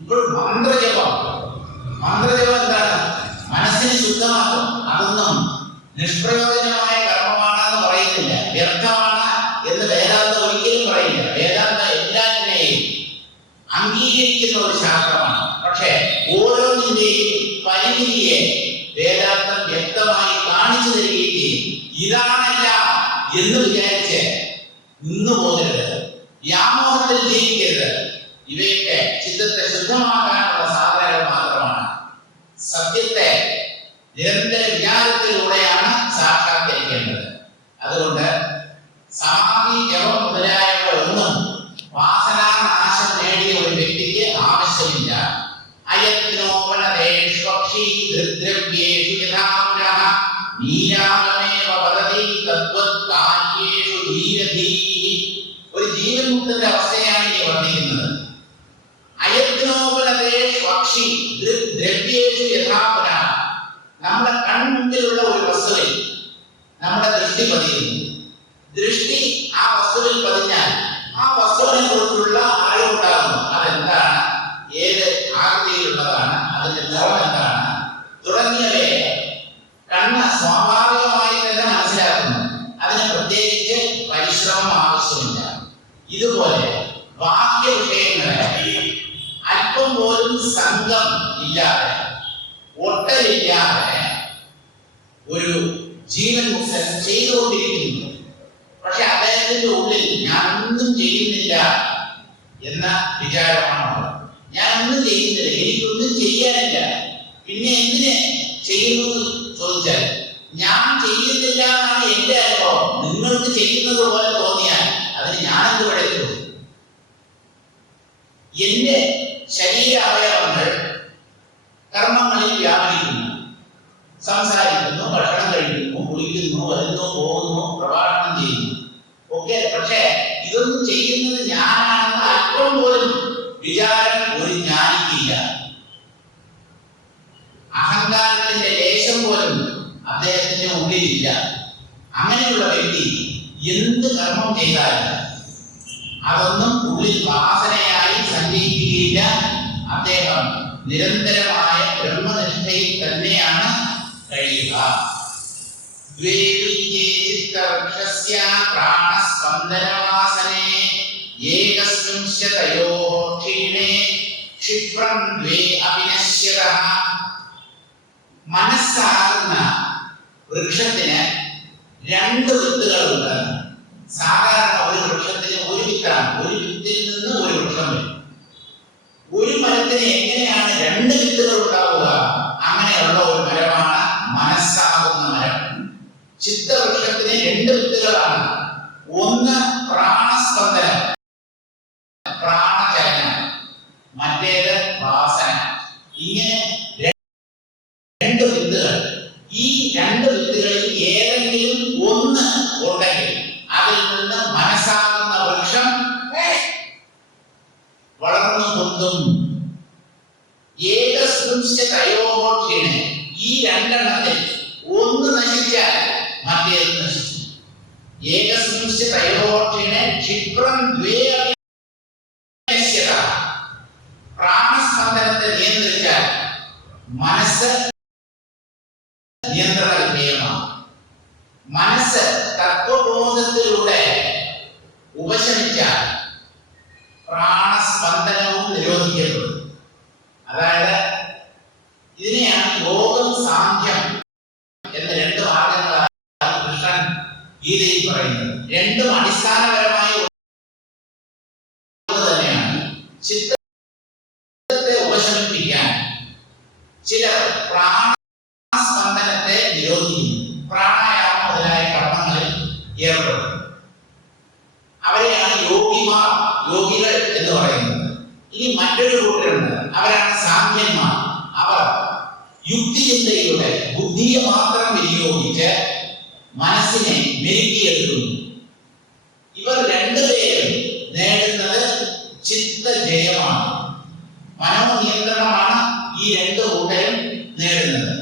ഇപ്പോൾ മന്ത്രജപം എന്താണ്? മനസ്സിനെ ശുദ്ധമാക്കും. അതൊന്നും നിഷ്പ്രയോജനമായ കർമ്മമാണെന്ന് പറയുന്നില്ല, വ്യർത്ഥമാണ് എന്ന് വേദാന്തം ഒരിക്കലും പറയില്ല. വേദാന്തം എല്ലാത്തിനെയും അംഗീകരിക്കുന്ന ഒരു ശാസ്ത്രമാണ്. പക്ഷെ ഓരോന്നിന്റെയും പരിമിതിയെ വേദാന്തം വ്യക്തമായി കാണിച്ചു തരികയും ചെയ്യും. ഇതാണല്ല എന്ന് വിചാരിച്ച് നിന്ന് പോകരുത്, വ്യാമോഹത്തിൽ ജീവിക്കരുത്. ഇവയൊക്കെ ചിത്തത്തെ ശുദ്ധമാക്കാനുള്ള സാധനങ്ങൾ മാത്രമാണ്. സത്യത്തെ നിരന്തര വിചാരത്തിലൂടെയാണ് സാക്ഷാത്കരിക്കേണ്ടത്. അതുകൊണ്ട് സമാധി, ജപം മുതലായവ ഒന്നും വാസനാനാശം നേടിയ ഒരു വ്യക്തിക്ക് ആവശ്യമില്ല. അയത്നോപനദേഷ്വക്ഷി ധൃദ്രവ്യേഷു യഥാപുരഃ നീരാഗമേവ വദതി തദ്വത്കാര്യേഷു ധീരധീഃ. ഒരു ജീവൻ മുക്തന്റെ അവസ്ഥയാണ് ഈ വർണ്ണിക്കുന്നത്. അയത്നോപനദേഷ്വക്ഷി ദ്രവ്യേഷു യഥാപുരഃ. നമ്മുടെ കൺമുമ്പിലുള്ള ഒരു വസ്തുവിൽ നമ്മുടെ ദൃഷ്ടി പതിയുന്നു. ദൃഷ്ടി ആ വസ്തുവിൽ പതിഞ്ഞാൽ ആ വസ്തുവിനെ കുറിച്ചുള്ള അറിവുണ്ടാകുന്നു. അതെന്താണ്, ഏത് ആകൃതിയിലുള്ളതാണ്, അതിന്റെ നിറം എന്താണ് തുടങ്ങിയവയെ കണ്ണ് സ്വാഭാവികമായി തന്നെ മനസ്സിലാക്കുന്നു. അതിന് പ്രത്യേകിച്ച് പരിശ്രമം ആവശ്യമില്ല. ഇതുപോലെ ബാഹ്യ വിഷയങ്ങളെ അല്പം പോലും സംഘം ഇല്ലാതെ, ഒട്ടലില്ലാതെ ഒരു ജീവൻ മുക്തൻ ചെയ്തുകൊണ്ടിരിക്കുന്നു. പക്ഷെ അദ്ദേഹത്തിന്റെ ഉള്ളിൽ ഞാൻ ഒന്നും ചെയ്യുന്നില്ല എന്ന വിചാരമാണുള്ളത്. ഞാൻ ഒന്നും ചെയ്യുന്നില്ല, എനിക്കൊന്നും ചെയ്യാനില്ല, പിന്നെ എന്തിന് ചെയ്യുന്നു ചോദിച്ചാൽ ഞാൻ ചെയ്യുന്നില്ല എന്നാണ് എന്റെ അനുഭവം. നിങ്ങൾക്ക് ചെയ്യുന്നത് പോലെ തോന്നിയാൽ അതിന് ഞാനെന്ത് വിളയ്ക്കുന്നു? എന്റെ ശരീര അവയവങ്ങൾ കർമ്മങ്ങളിൽ വ്യാപരിക്കുന്നു, സംസാരിക്കുന്നു, ഭക്ഷണം കഴിക്കുന്നു, കുളിക്കുന്നു, വരുന്നു, പോകുന്നു, പ്രഭാഷണം ചെയ്യുന്നു ഒക്കെ. പക്ഷെ ഇതൊന്നും ചെയ്യുന്നത് ഞാനാണെന്ന് അല്പം പോലും വിചാരം ഒരു ജ്ഞാനിക്കില്ല. അഹങ്കാരത്തിന്റെ ലേശം പോലും അദ്ദേഹത്തിന്റെ ഉള്ളിലില്ല. അങ്ങനെയുള്ള വ്യക്തി എന്ത് കർമ്മം ചെയ്താലും അതൊന്നും ഉള്ളിൽ വാസനയായി സഞ്ചരിക്കുകയില്ല. അദ്ദേഹം നിരന്തരമായ ബ്രഹ്മനിഷ്ഠയിൽ തന്നെയാണ് കഴിയുക. മനസ്സാകുന്ന വൃക്ഷത്തിന് രണ്ട് വിത്തുകളുണ്ട്. സാധാരണ ഒരു വൃക്ഷത്തിന് ഒരു വിത്താണ്. ഒരു വിത്തിൽ നിന്ന് ഒരു വൃക്ഷം വരും. ഒരു മരത്തിന് എങ്ങനെയാണ് രണ്ട് വിത്തുകൾ ഉണ്ടാവുക? അങ്ങനെയുള്ള ഒരു മരമാണ് മനസ്സാകുന്ന മരം. ചിത്തവൃക്ഷത്തിന് രണ്ട് വിത്തുകളാണ്. ഒന്ന് പ്രാണസ്പന്ദനം, പ്രാണചലനം, മറ്റേത് വാസന. ഇങ്ങനെ രണ്ട് വിത്തുകൾ. ഈ രണ്ട് വിത്തുകളിൽ ഏതെങ്കിലും ഒന്ന് ഉണ്ടെങ്കിൽ അതിൽ നിന്ന് മനസ്സാകുന്ന വൃക്ഷം വളർന്നു പൊന്തും. ഏകസ്പൃംശതയോക്ഷീണേ. ഈ രണ്ടെണ്ണത്തിൽ ഒന്ന് നശിച്ചാൽ മറ്റേത് നശിച്ചു. ഏകസ്പൃംശതയോക്ഷീണേ ക്ഷിപ്രം ദ്വേ അവിനശ്യത. പ്രാണസ്പന്ദനത്തെ നിയന്ത്രിച്ചാൽ മനസ്സ് നിയന്ത്രണ വിധേയമാണ്. മനസ്സ് തത്വബോധത്തിലൂടെ ഉപശമിച്ചാൽ പ്രാണസ്പന്ദനവും നിരോധിക്കപ്പെടും. അതായത് ഇതിനെയാണ് യോഗം, സാഖ്യം എന്ന രണ്ട് മാർഗങ്ങളാണ് കൃഷ്ണൻ ഗീതയിൽ പറയുന്നത്. രണ്ടും അടിസ്ഥാനപരമായ തന്നെയാണ്. ചിത്തത്തെ ഉപശമിപ്പിക്കാൻ ചിലർ പ്രാണസ്പന്ദനത്തെ നിരോധിക്കുന്നു. പ്രാണായാമം മുതലായ കർമ്മങ്ങളിൽ ഏർപ്പെടുന്നു. അവരെയാണ് യോഗികൾ എന്ന് പറയുന്നത്. ഇനി മറ്റൊരു കൂട്ടരുണ്ട്, അവരാണ് സാഖ്യന്മാർ. അവർ യുക്തിചിന്തയിലൂടെ ബുദ്ധിയെ മാത്രം വിനിയോഗിച്ച് മനസ്സിനെ മെരുക്കിയെടുക്കുന്നു. ഇവർ രണ്ടുപേരും നേടുന്നത് ചിത്തജയമാണ്, മനോനിയന്ത്രണമാണ് ഈ രണ്ട് കൂട്ടരും നേടുന്നത്.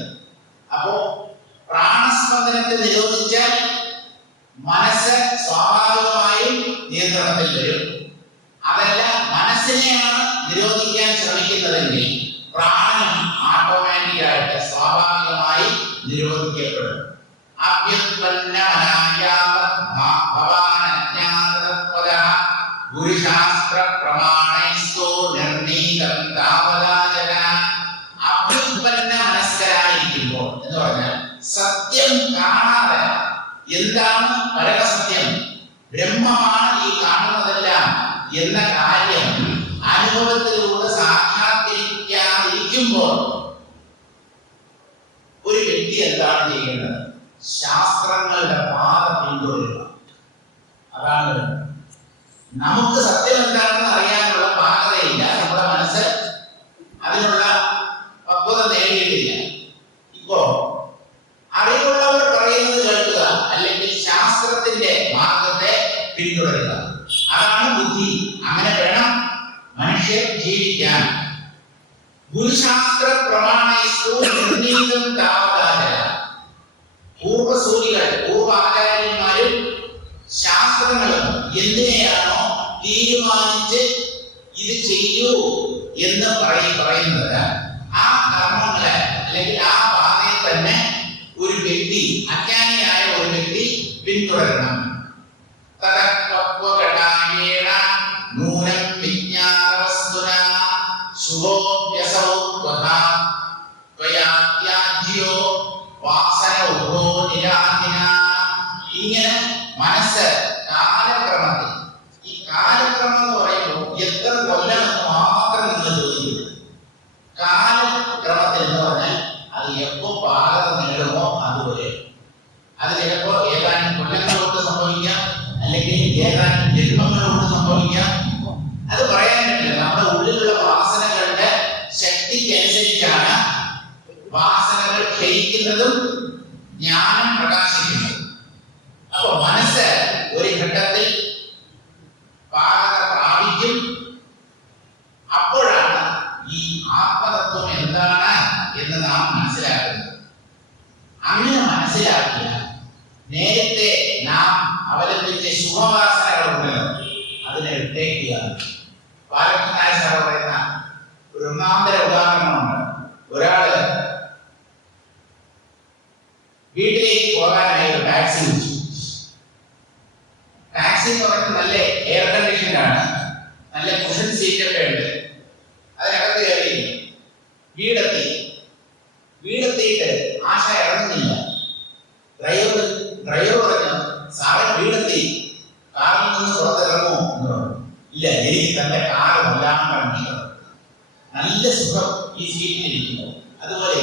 അപ്പോ പ്രാണസ്പന്ദനത്തെ നിരോധിച്ചാൽ മനസ്സ് സ്വാഭാവികമായും നിയന്ത്രണത്തിൽ വരും. അതല്ല, മനസ്സിനെയാണ് നിരോധിക്കാൻ ശ്രമിക്കുന്നതെങ്കിൽ പ്രാണനം ഓട്ടോമാറ്റിക്കായിട്ട് സ്വാഭാവികമായി നിരോധിക്കപ്പെടും. ഗുരുശാസ്ത്ര പ്രമാണൈസ്തോ നിർണീതം താവതാചര. അഭ്യുത്പന്ന മനസ്കരായിരിക്കുമ്പോൾ എന്ന് പറഞ്ഞാൽ സത്യം കാണാതെ എന്താണ് പരമസത്യം, ബ്രഹ്മമാണ് ഈ കാണുന്നതെല്ലാം എന്ന കാര്യം അനുഭവത്തിലൂടെ സാക്ഷാത്കരിക്കാതിരിക്കുമ്പോൾ ഒരു വ്യക്തി എന്താണ് ചെയ്യേണ്ടത്? ശാസ്ത്രങ്ങളുടെ പാത പിന്തുടരുക. അതാണ് നമുക്ക് സത്യം എന്താണെന്ന് അറിയാനുള്ള പാകതയില്ല, നമ്മുടെ മനസ്സ് അതിനുള്ള പക്വത നേടിയിട്ടില്ല. ഇപ്പോ അറിവുള്ളവർ പറയുന്നത് കേൾക്കുക, അല്ലെങ്കിൽ ശാസ്ത്രത്തിന്റെ മാർഗത്തെ പിന്തുടരുക. അതാണ് ബുദ്ധി. അങ്ങനെ വേണം മനുഷ്യർ ജീവിക്കാൻ. ഗുരുശാസ്ത്ര പ്രമാണൈസ്തോ നിർണീതം താവതാചര. പൂർവസൂരികൾ, പൂർവാചാര്യന്മാരും ശാസ്ത്രങ്ങളും എന്തിനെയാണോ തീരുമാനിച്ച് ഇത് ചെയ്യൂ എന്ന് പറയുന്നത്, ആ കർമ്മങ്ങളെ അല്ലെങ്കിൽ ആ പാതയെ തന്നെ ഒരു വ്യക്തി, അജ്ഞാനിയായ ഒരു വ്യക്തി പിന്തുടരണം. നൂനം വിജ്ഞാനവസ്തുന ശുഭോഭ്യസൗ ത്വയാത്യാജ്യോ വാസന ഉഭോ നിരാഹിന. ഇങ്ങനെ മനസ്സ് കാലക്രമത്തിൽ, ഈ കാലക്രമം എന്ന് പറയുമ്പോൾ എത്ര കൊല്ലമെന്ന് മാത്രം നിങ്ങൾ ചോദിക്കുന്നത്. കാലക്രമത്തിൽ എന്ന് പറഞ്ഞാൽ അത് എപ്പോ പാകത നേടുമോ അതുപോലെ. അത് ചിലപ്പോ ഏതാനും കൊല്ലങ്ങൾ കൊണ്ട് സംഭവിക്കാം, അല്ലെങ്കിൽ ഏതാനും ജന്മങ്ങൾ കൊണ്ട് സംഭവിക്കാം. അത് പറയാൻ പറ്റില്ല. നമ്മുടെ ഉള്ളിലുള്ള വാസനകളുടെ ശക്തിക്കനുസരിച്ചാണ് വാസനകൾ ക്ഷയിക്കുന്നതും ജ്ഞാനം പ്രകാശിക്കുന്നതും. അപ്പൊ മനസ്സ് ഒരു ഘട്ടത്തിൽ പാകത പ്രാപിക്കും. അപ്പോഴാണ് ഈ ആത്മതത്വം എന്താണ് എന്ന് നാം മനസ്സിലാക്കുന്നത്. അങ്ങനെ മനസ്സിലാക്കിയാൽ നേരത്തെ നാം അവലംബിച്ച ശുഭവാസനകളുണ്ടല്ലോ, അതിനെ വിട്ടേക്കുക. പാലക്കനായ സാർ പറയുന്ന ഒരു ഒന്നാന്തര ഉദാഹരണമുണ്ട്. ഒരാള് വീട്ടിലേക്ക് പോകാനായി ഒരു ടാക്സി വിളിച്ചു. ടാക്സി എന്ന് പറയുന്നത് നല്ല എയർ കണ്ടീഷൻഡ് ആണ്, നല്ല കുഷൻ സീറ്റൊക്കെ ഉണ്ട്. അതിനകത്ത് കയറി വീടെത്തിയിട്ട് ആശ ഇറങ്ങുന്നില്ല. ഡ്രൈവർ പറഞ്ഞു, സാറേ വീടെത്തി, കാറിൽ നിന്ന് പുറത്തിറങ്ങുമോ എന്ന് പറഞ്ഞു. ഇല്ല, എനിക്ക് തന്റെ കാറ് വല്ലാണ്ടാണ് ഇഷ്ടം, നല്ല സുഖം ഈ സീറ്റിൽ ഇരിക്കുന്നു, അതുപോലെ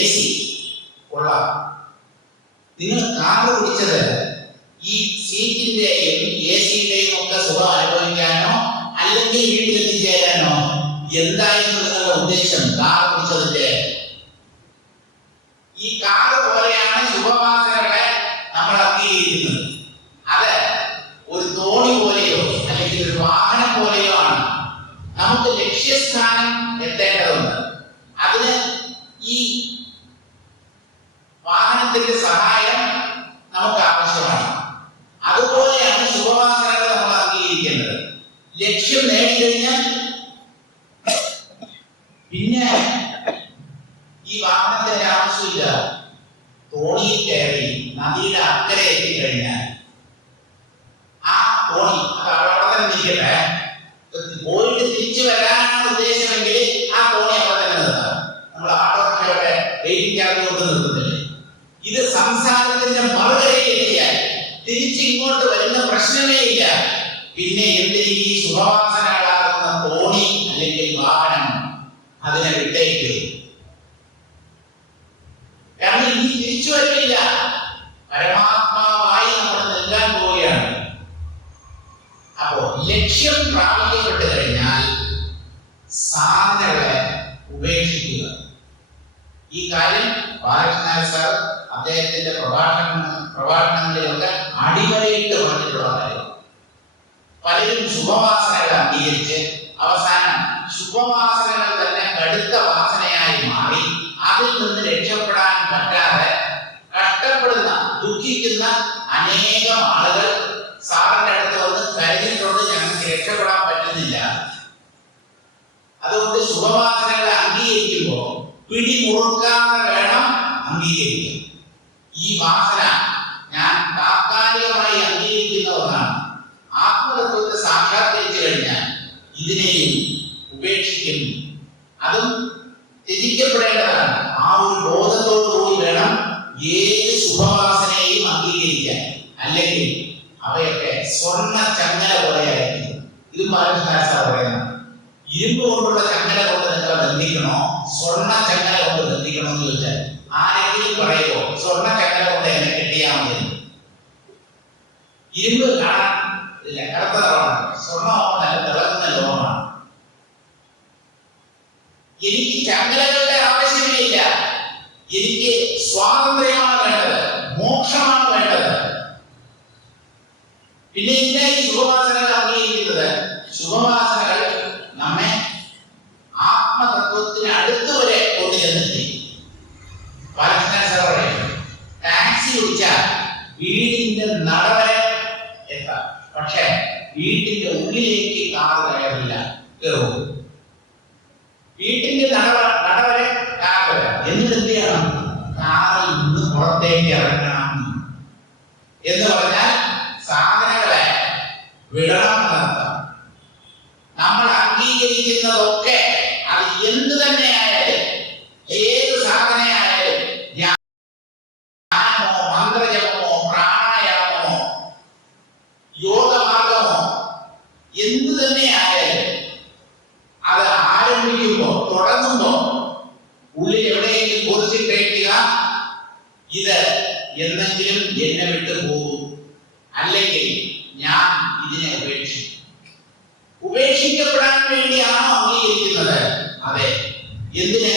AC കൊള്ളാം. നിങ്ങൾ കാറ് പിടിച്ചത് ഈ സീറ്റിന്റെയും AC-യുടെയും ഒക്കെ സുഖം അനുഭവിക്കാനോ അല്ലെങ്കിൽ വീട്ടിലെത്തിച്ചേരാനോ? എന്തായിരുന്നു നിങ്ങളുടെ ഉദ്ദേശം കാറ് പിടിച്ചതിന്റെ? ഈ കാറ് പോലെയാണ് ശുഭവാസനകളെ നമ്മൾ അംഗീകരിക്കുന്നത്. അത് ഒരു തോണി പോലെയോ അല്ലെങ്കിൽ ഒരു വാഹനം പോലെയോ ആണ്. നമുക്ക് ലക്ഷ്യസ്ഥാനം എത്തേണ്ടതുണ്ട്. അതിന് ഈ വാഹനത്തിന്റെ സഹായം നമുക്ക് ആവശ്യമാണ്. അതുപോലെയാണ് ശുഭവാസനകൾ നമ്മൾ അംഗീകരിക്കേണ്ടത്. ലക്ഷ്യം നേടിക്കഴിഞ്ഞാൽ പിന്നെ ഈ വാഹനത്തിന്റെ ആവശ്യമില്ല. തോണിയിൽ കയറി നദിയുടെ അക്കരെ എത്തിക്കഴിഞ്ഞാൽ ആ തോണി അത് അവിടെ തന്നെ നിൽക്കട്ടെ, പോയിട്ട് തിരിച്ചു വരാനാണ് ഉദ്ദേശമെങ്കിൽ ആ തോണി അവിടെ തന്നെ നിർത്താം. നമ്മൾ ആട്ടോറിക്ഷയുടെ വെയിറ്റിംഗ് കൊണ്ട് നിർത്തുന്നില്ലേ? ഇത് സംസാരത്തിന്റെ മറുകരയിൽ എത്തിയാൽ തിരിച്ച് ഇങ്ങോട്ട് വരുന്ന പ്രശ്നമേ ഇല്ല. പിന്നെ എന്തിന് ഈ ശുഭവാസനകളാകുന്ന തോണി അല്ലെങ്കിൽ വാഹനം? അതിനെ വിട്ടേക്ക്. കാരണം ഇനി തിരിച്ചു വരില്ല. പരമാത്മാവായി നമ്മൾ നൽകാൻ പോവുകയാണ്. അപ്പോ ലക്ഷ്യം പ്രാപിക്കപ്പെട്ട് കഴിഞ്ഞാൽ സാധനകളെ ഉപേക്ഷിക്കുക. ഈ കാര്യം ബാലകൃഷ്ണൻ സാർ അദ്ദേഹത്തിന്റെ പ്രഭാഷണങ്ങളിലൊക്കെ അടിവരയിട്ട് പറഞ്ഞിട്ടുള്ള കാര്യം. പലരും ശുഭവാസനകൾ അംഗീകരിച്ച് അവസാനം ശുഭവാസനകൾ തന്നെ കടുത്ത വാസനയായി മാറി അതിൽ നിന്ന് രക്ഷപ്പെടാൻ പറ്റാതെ കഷ്ടപ്പെടുന്ന, ദുഃഖിക്കുന്ന അനേകം ആളുകൾ സാറിന്റെ അടുത്ത് വന്ന് കരുതിയിട്ടുണ്ട്, ഞങ്ങൾക്ക് രക്ഷപ്പെടാൻ പറ്റുന്നില്ല. അതുകൊണ്ട് ശുഭ സുഖവാസനകളെ അംഗീകരിക്കുമ്പോൾ പിടിമുറുക്കാതെ വേണം അംഗീകരിക്കാൻ. ഈ വാസന ഞാൻ താത്കാലികമായി അംഗീകരിക്കുന്ന ഒന്നാണ്. ആത്മതത്വത്തെ സാക്ഷാത്കരിച്ചു കഴിഞ്ഞാൽ ഇതിനെയും ഉപേക്ഷിക്കുന്നു. അതും ത്യജിക്കപ്പെടേണ്ടതാണ്. ആ ഒരു ബോധത്തോടുകൂടി വേണം ഏത് സുഖവാസനയെയും അംഗീകരിക്കാൻ. അല്ലെങ്കിൽ അവയൊക്കെ സ്വർണ്ണ ചങ്ങല പോലെയായിരിക്കും. ഇത് പാരമ്പര്യ പറയുന്നത്. ഇരുമ്പ് കൊണ്ടുള്ള ചങ്ങല കൊണ്ട് നിങ്ങൾ ബന്ധിക്കണോ സ്വർണ്ണ ചങ്ങല കൊണ്ട് ബന്ധിക്കണോ എന്ന് ചോദിച്ചാൽ ആരെങ്കിലും പറയുമോ സ്വർണ്ണ ചങ്ങല കൊണ്ട് എന്നെ കെട്ടിയാൽ മതി? ഇരുമ്പ് കാണാൻ ഇല്ല, കറുത്ത നിറമാണ്. സ്വർണ്ണമാണ്, നല്ല തിളങ്ങുന്ന ലോകമാണ്. എനിക്ക് ചങ്ങലകളുടെ ആവശ്യമേ ഇല്ല. എനിക്ക് സ്വാതന്ത്ര്യമാണ് വേണ്ടത്, മോക്ഷമാണ് വേണ്ടത്. പിന്നെ ഇല്ല ഈ ശുഭവാസനകൾ അംഗീകരിക്കുന്നത്. ശുഭവാസനകൾ നമ്മെ ആത്മതത്വത്തിന് അടുത്ത് വരെ കൊണ്ടുചെന്നെത്തി. ടാക്സി ഓടിച്ചാൽ വീടിന്റെ നട വരെ എത്താം, പക്ഷെ വീട്ടിന്റെ ഉള്ളിലേക്ക് കാർ കയറില്ല, കയറും. വീട്ടിന്റെ നട വരെ കാർ വരാം. എന്നിട്ട് എന്ത് ചെയ്യണം? കാറിൽ നിന്ന് പുറത്തേക്ക് ഇറങ്ങണം എന്ന് പറഞ്ഞാൽ സാധനങ്ങളെ വിടണം എന്നർത്ഥം. നമ്മൾ അംഗീകരിക്കുന്നതൊക്കെ അത് എന്ത് തന്നെയായാലും, ഏത് സാധനയായാലും, ധ്യാനമോ മന്ത്രജപമോ പ്രാണായാമമോ യോഗമാർഗമോ എന്ത് തന്നെയായാലും, അത് ആരംഭിക്കുമ്പോ തുടങ്ങുമ്പോ ഉള്ളിൽ എവിടെയെങ്കിലും കുറിച്ചിട്ടേക്കുക, ഇത് എന്നെങ്കിലും എന്നെ വിട്ടു പോകും, അല്ലെങ്കിൽ ഞാൻ ഇതിനെ ഉപേക്ഷിക്കും. ഉപേക്ഷിക്കപ്പെടാൻ വേണ്ടിയാണോ അംഗീകരിക്കുന്നത്? അതെ. എന്തിന്?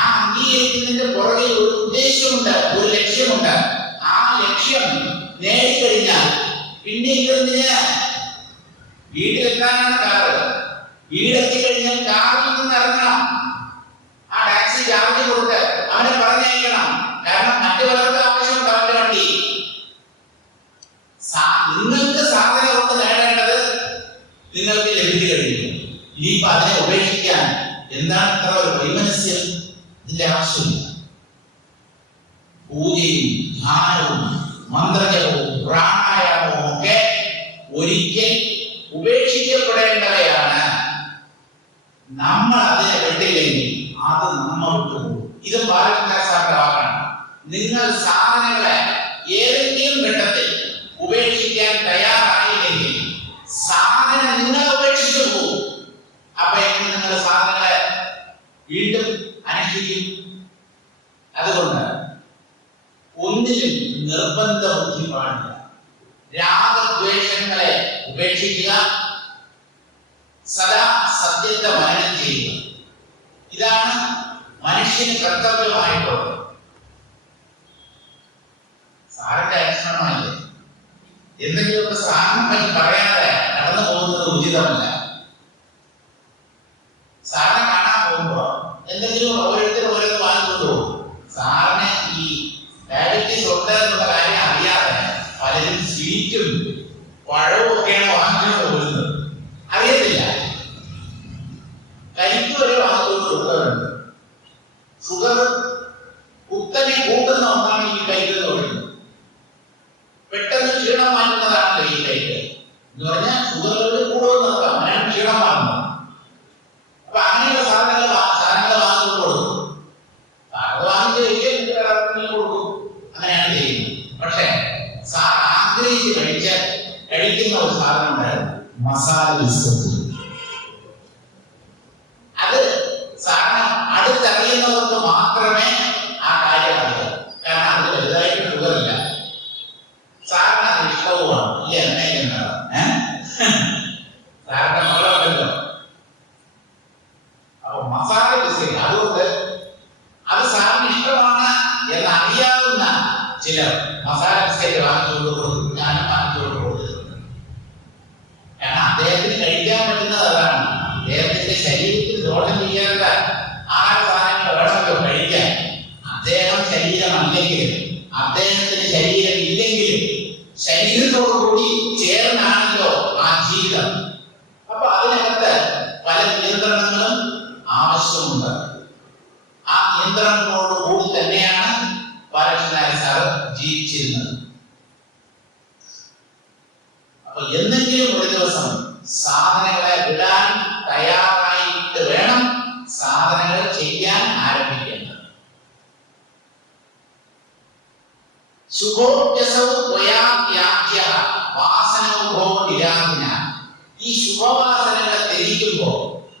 ആ അംഗീകരിക്കുന്നതിന്റെ പുറകിൽ ഒരു ഉദ്ദേശമുണ്ട്, ഒരു ലക്ഷ്യമുണ്ട്. ആ ലക്ഷ്യം നേടിക്കഴിഞ്ഞാൽ പിന്നെ ഇതെന്തിന്? വീട്ടിലെത്താനാണ് കാറ്. വീടെത്തിക്കഴിഞ്ഞാൽ കാറിൽ നിന്ന് ഇറങ്ങണം. ആ ടാക്സി ചാർജ് കൊടുത്ത് അവനെ പറഞ്ഞയക്കണം. കാരണം മറ്റു പലർക്കും ആവശ്യമുണ്ട് അവന്റെ വണ്ടി. നിങ്ങൾക്ക് സാധനം കൊണ്ട് നേടേണ്ടത് നിങ്ങൾക്ക് ലഭിച്ചു കഴിഞ്ഞു. ഇനിയിപ്പോ അതിനെ ഉപേക്ഷിക്കാൻ എന്താണ് ഇത്ര ഒരു വൈമനസ്യം? ഇതിന്റെ ആവശ്യമില്ല. പൂജയും ധ്യാനവും മന്ത്രജപവും പ്രാണായാമവും ഒക്കെ ഒരിക്കൽ ഉപേക്ഷിക്കപ്പെടേണ്ടവയാണ്. നമ്മൾ അതിനെ വിട്ടില്ലെങ്കിൽ അത് നമ്മൾ വിട്ടുപോകും. ഇത് പാരമ്പര്യ വാക്കാണ്. നിങ്ങൾ സാധനങ്ങളെ ഏതെങ്കിലും ഘട്ടത്തിൽ ഉപേക്ഷിക്കാൻ തയ്യാറായില്ലെങ്കിൽ സാധനം നിങ്ങളെ ഉപേക്ഷിച്ചു പോകും. അപ്പൊ എങ്ങനെ നിങ്ങൾ സാധനങ്ങളെ വീണ്ടും അനുഷ്ഠിക്കും? അതുകൊണ്ട് ഒന്നിലും നിർബന്ധ ബുദ്ധി പാടില്ല. രാഗദ്വേഷങ്ങളെ ഉപേക്ഷിക്കുക, സദാ സത്യത്തെ മനനം ചെയ്യുക. ഇതാണ് മനുഷ്യന് കർത്തവ്യമായിട്ടുള്ളത്. സാറിന്റെ അനുസരണമല്ലേ? എന്തെങ്കിലുമൊക്കെ സാറിനെ പറ്റി പറയാതെ കടന്നു പോകുന്നത് ഉചിതമല്ല. സാറിനെ കാണാൻ പോകുമ്പോ എന്തെങ്കിലും ഓരോരുത്തരും ഓരോന്ന് വാങ്ങിക്കൊണ്ടു പോകും. സാറിന് ഈ ഡയബറ്റീസ് ഉണ്ട് എന്നുള്ള കാര്യം അറിയാതെ പലരും സ്വീറ്റും പഴവും ഒക്കെയാണ് വാങ്ങിക്കൊണ്ട് പോകുന്നത്. അറിയത്തില്ല. കരിക്ക് വരെ വാങ്ങിക്കൊണ്ട് കൊടുക്കാറുണ്ട്. ഷുഗർ കുത്തനെ കൂട്ടുന്ന ഒന്നാണ് ഈ കരിക്ക് എന്ന് പറയുന്നത്. പെട്ടെന്ന് ക്ഷീണം മാറ്റുന്നതാണ് ഈ കരിക്ക് എന്ന് പറഞ്ഞാൽ ഷുഗറുകൾ കൂടുന്നത് അങ്ങനെയാണ് ക്ഷീണം മാറുന്നത്. അപ്പൊ അങ്ങനെയുള്ള സാധനങ്ങൾ വാങ്ങിക്കൊണ്ട് കൊടുക്കും. അത് വാങ്ങിച്ച് വലിയ കൊടുക്കും. അങ്ങനെയാണ് ചെയ്യുന്നത്. പക്ഷെ ആഗ്രഹിച്ച് കഴിക്കുന്ന ഒരു സാധനം ഉണ്ടായിരുന്നു, മസാല ബിസ്ക്കറ്റ്. അത് സാധനം അടുത്തറിയുന്നവർക്ക് മാത്രമേ ആ കാര്യം അറിയൂ. കാരണം അതിൽ വലുതായിട്ട് ഷുഗറില്ല. സാറിന് അത് ഇഷ്ടവുമാണ്. ഇല്ല എണ്ണ സാറിന്റെ മകളുണ്ടല്ലോ. അപ്പൊ മസാല ബിസ്ക്കറ്റ് അതുകൊണ്ട് അത് സാറിന് ഇഷ്ടമാണ് എന്ന് അറിയാവുന്ന ചിലർ മസാല ബിസ്ക്കറ്റ് വാങ്ങിച്ചുകൊണ്ട് കൊടുക്കും. ഞാനും വാങ്ങിച്ചുകൊണ്ട് കൊടുത്തിട്ടുണ്ട്. കാരണം അദ്ദേഹത്തിന് കഴിക്കാൻ പറ്റുന്നത് അതാണ്. അദ്ദേഹത്തിന്റെ ശരീരത്തിന് ദോഷം ചെയ്യാത്ത ആഹാര സാധനങ്ങൾ വേണമല്ലോ കഴിക്കാൻ. അദ്ദേഹം ശരീരമല്ലെങ്കിലും അദ്ദേഹത്തിന് ശരീരം ഇല്ലെങ്കിലും ശരീരത്തോടുകൂടി ചേർന്നാണല്ലോ ആ ജീവിതം. അപ്പൊ അതിനകത്ത് പല നിയന്ത്രണങ്ങളും ആവശ്യം. ആവശ്യമുണ്ട്. ആ നിയന്ത്രണങ്ങളോട് കൂടി തന്നെയാണ് ബാലകൃഷ്ണൻ സാർ ജീവിച്ചിരുന്നത്. അപ്പൊ എന്തെങ്കിലും ഒരു ദിവസം സാധനങ്ങളെ വിടാൻ തയ്യാറായിട്ട് വേണം സാധനങ്ങൾ ചെയ്യാൻ ആരംഭിക്കേണ്ടത്. ഈ ശുഭവാസനകളെ ത്യജിക്കുമ്പോൾ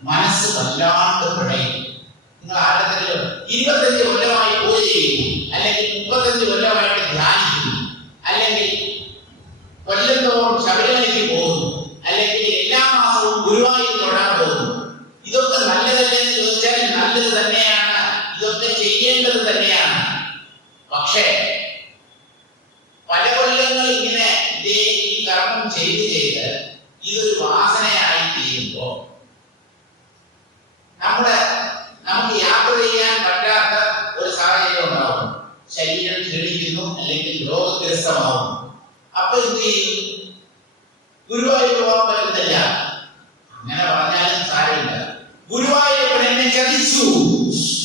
മനസ്സ് വല്ലാണ്ട് പിഴയും. നിങ്ങൾ ആരെങ്കിലും 25 കൊല്ലമായി പൂജ ചെയ്യുന്നു, അല്ലെങ്കിൽ 35 കൊല്ലമായിട്ട് ധ്യാനിക്കുന്നു, അല്ലെങ്കിൽ കൊല്ലത്തോറും ശബരിമലയ്ക്ക് പോകുന്നു, അല്ലെങ്കിൽ എല്ലാ മാസവും ഗുരുവായൂർ തൊഴാൻ പോകുന്നു. ഇതൊക്കെ നല്ലതല്ലേ എന്ന് ചോദിച്ചാൽ നല്ലത് തന്നെയാണ്, ഇതൊക്കെ ചെയ്യേണ്ടത് തന്നെയാണ്. പക്ഷേ പല കൊല്ലങ്ങൾ ഇങ്ങനെ ഈ കർമ്മം ചെയ്ത് ഇതൊരു വാസനയായി തീരുമ്പോ നമുക്ക് യാത്ര ചെയ്യാൻ പറ്റാത്ത ഒരു സാഹചര്യം ഉണ്ടാവും. ശരീരം ക്ഷീണിക്കുന്നു, അല്ലെങ്കിൽ രോഗഗ്രസ്തമാവുന്നു. അപ്പൊ എന്ത് ചെയ്യും? ഗുരുവായൂർ പോകാൻ പറ്റുന്നില്ല. അങ്ങനെ പറഞ്ഞാലും സാരമില്ല. ഗുരുവായൂരപ്പൻ എന്നെ ചതിച്ചു.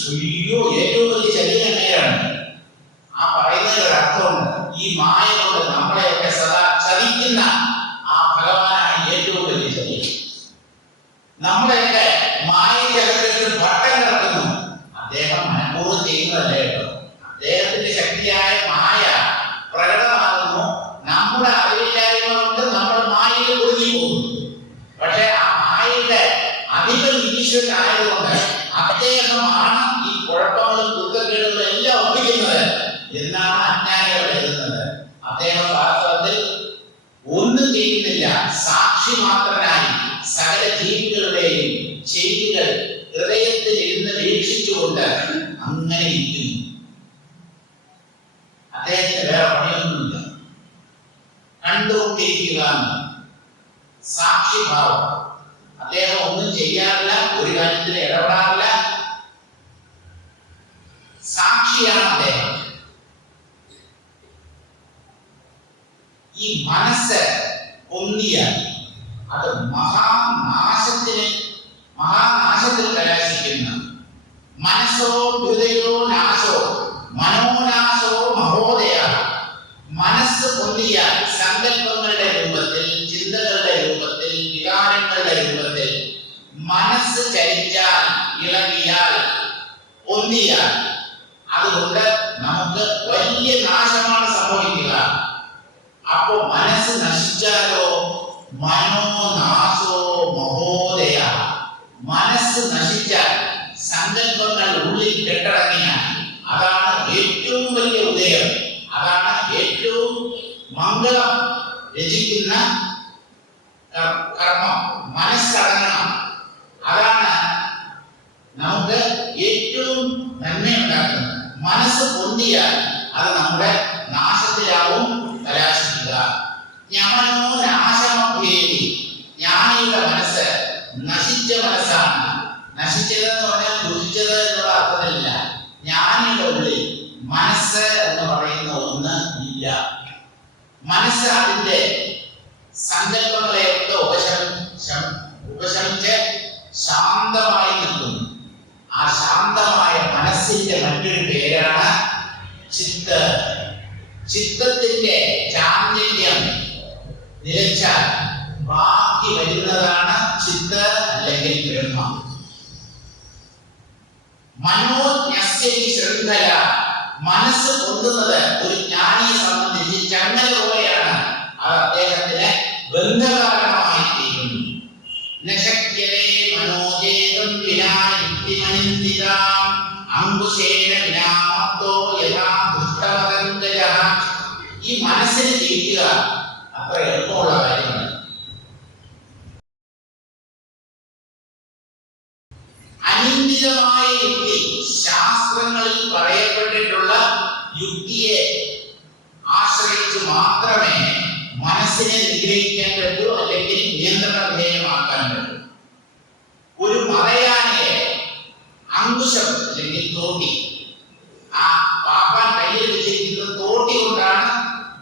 അയ്യോ, ഏറ്റവും വലിയ ചതി തന്നെയാണ്. ആ പറയുന്നതിൽ ഒരു അർത്ഥമുണ്ട്. ഈ മായ കൊണ്ട് നമ്മളെയൊക്കെ സദാ ചതിക്കുന്ന ആ ഭഗവാനാണ് ഏറ്റവും വലിയ ചതി. നമ്മളെയൊക്കെ മായയ്ക്കകത്ത് ഭട്ടം കിടക്കുന്നു. അദ്ദേഹം മനഃപൂർവ്വം ചെയ്യുന്നതല്ല കേട്ടോ. അദ്ദേഹത്തിന്റെ ശക്തിയായ മായ പ്രകടമാകുന്നു. നമ്മുടെ അറിവില്ലായ്മ കൊണ്ട് നമ്മൾ മായയിൽ ഒഴുകി പോകുന്നു. പക്ഷെ ആ മായയുടെ അധികം ഈശ്വരനായതുകൊണ്ട് അദ്ദേഹമാണ് ഈ കുഴപ്പങ്ങളും ദുഃഖക്കേടുകളും എല്ലാം ഒപ്പിക്കുന്നത് എന്നാണ് അജ്ഞാനികൾ എഴുതുന്നത്. അദ്ദേഹം വാസ്തവത്തിൽ ഒന്നും ചെയ്യുന്നില്ല, സാക്ഷി മാത്രനായി സകല ജീവികളുടെയും ചെയ്തികൾ ഹൃദയത്തിൽ ഇരുന്ന് വീക്ഷിച്ചുകൊണ്ട് അങ്ങനെ ഇരിക്കുന്നു. അദ്ദേഹത്തിന് വേറെ പണിയൊന്നുമില്ല, കണ്ടുകൊണ്ടിരിക്കുക. സാക്ഷിഭാവം. അദ്ദേഹം ഒന്നും ചെയ്യാറില്ല, ഒരു കാര്യത്തിൽ ഇടപെടാറില്ല, സാക്ഷിയാണ് അദ്ദേഹം. ഈ മനസ്സ് പൊന്തിയാൽ അത് മഹാനാശത്തിൽ കലാശിക്കുന്ന മനസ്സോ ഹൃദയോ നാശോ മനോനാശോ മഹോദയ. മനസ്സ് പൊന്തിയാൽ സങ്കല്പങ്ങളുടെ രൂപത്തിൽ, ചിന്തകളുടെ രൂപത്തിൽ, വികാരങ്ങളുടെ രൂപത്തിൽ മനസ്സ് ചലിച്ചാൽ, ഇളകിയാൽ, പൊന്തിയാൽ അതുകൊണ്ട് നമുക്ക് വലിയ നാശമാണ് സംഭവിക്കുക. അപ്പോ മനസ്സ് നശിച്ചാലോ മനോനാശോ മഹോദയ. മനസ്സ് നശിച്ചാൽ, സങ്കല്പങ്ങൾ ഉള്ളിൽ കെട്ടടങ്ങിയാൽ അതാണ് ഏറ്റവും വലിയ ഉദയം, അതാണ് ഏറ്റവും മംഗളം രചിക്കുന്ന കർമ്മം. മനസ്സടങ്ങണം. അതാണ് നമുക്ക് ഏറ്റവും നന്മയുണ്ടാക്കുന്നത്. മനസ്സ് പൊന്തിയാൽ അത് നമ്മുടെ നാശത്തിലാവും കലാശിക്കുക. ജ്ഞാനോ നാശമഭേദി. ജ്ഞാനിയുടെ മനസ്സ് നശിച്ച മനസ്സാണ്. നശിച്ചതെന്ന് പറഞ്ഞാൽ ദുഷിച്ചത് എന്നുള്ള അർത്ഥത്തിലില്ല. ജ്ഞാനിയുടെ ഉള്ളിൽ മനസ്സ് എന്ന് പറയുന്ന ഒന്ന് ഇല്ല. മനസ്സ് അതിന്റെ സങ്കല്പങ്ങളെയൊക്കെ ഉപശമിച്ച് ശാന്തമായി നിൽക്കുന്നു. ആ ശാന്തമായ മനസ്സിന്റെ മറ്റൊരു പേരാണ് ചിത്ത്. ചിത്തത്തിന്റെ ചാഞ്ചല്യം നിലച്ചാൽ ബാക്കി വരുന്നതാണ് ചിത്ത് അല്ലെങ്കിൽ ബ്രഹ്മം. മനോജ്ഞസ്യതി ശൃംഖല. മനസ്സ് പൊന്തുന്നത് ഒരു ജ്ഞാനിയെ സംബന്ധിച്ച് ചങ്ങല പോലെയാണ്. അത് അദ്ദേഹത്തിന് ബന്ധകാരണമായി തീരുന്നു. നശക്യതേ മനോജേതും വിനാ യുക്തിമനിന്ദിതാം അങ്കുശേന വിനാമത്തോ യഥാ ദുഷ്ടമതങ്കജഃ. ഈ മനസ്സിനെ ജയിക്കുക അത്ര എളുപ്പമുള്ള കാര്യമാണ്. അനിന്ദിതമായ യുക്തി, ശാസ്ത്രങ്ങളിൽ പറയപ്പെട്ടിട്ടുള്ള യുക്തിയെ ആശ്രയിച്ച് മാത്രമേ മനസ്സിനെ നിഗ്രഹിക്കാൻ പറ്റൂ, അല്ലെങ്കിൽ നിയന്ത്രണ വിധേയമാക്കാൻ പറ്റൂ. ഒരു മറയാനയെ അങ്കുശം അല്ലെങ്കിൽ തോട്ടി, ആ പാപ്പാൻ കയ്യിൽ വെച്ചിരിക്കുന്ന തോട്ടി കൊണ്ടാണ്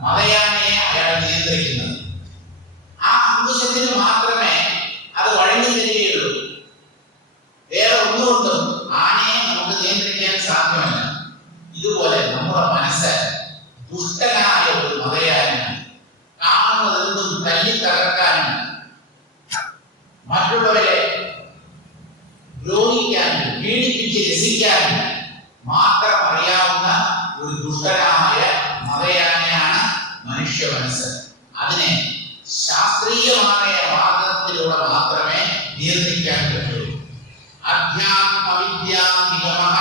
മതയാനയെ അയാൾ നിയന്ത്രിക്കുന്നത്. ആ അങ്കുശത്തിന് മാത്രമേ അത് വഴങ്ങി തരികയുള്ളൂ. വേറെ ഒന്നുകൊണ്ടും പീഡിപ്പിച്ച് രസിക്കാനും മാത്രം അറിയാവുന്ന ഒരു ദുഷ്ടനായ മതയാനെയാണ് മനുഷ്യ മനസ്സ്. അതിനെ ശാസ്ത്രീയമായ മാർഗത്തിലൂടെ മാത്രമേ നിയന്ത്രിക്കാൻ പറ്റൂ. അധ്യാത്മവിദ്യാധിഗമഃ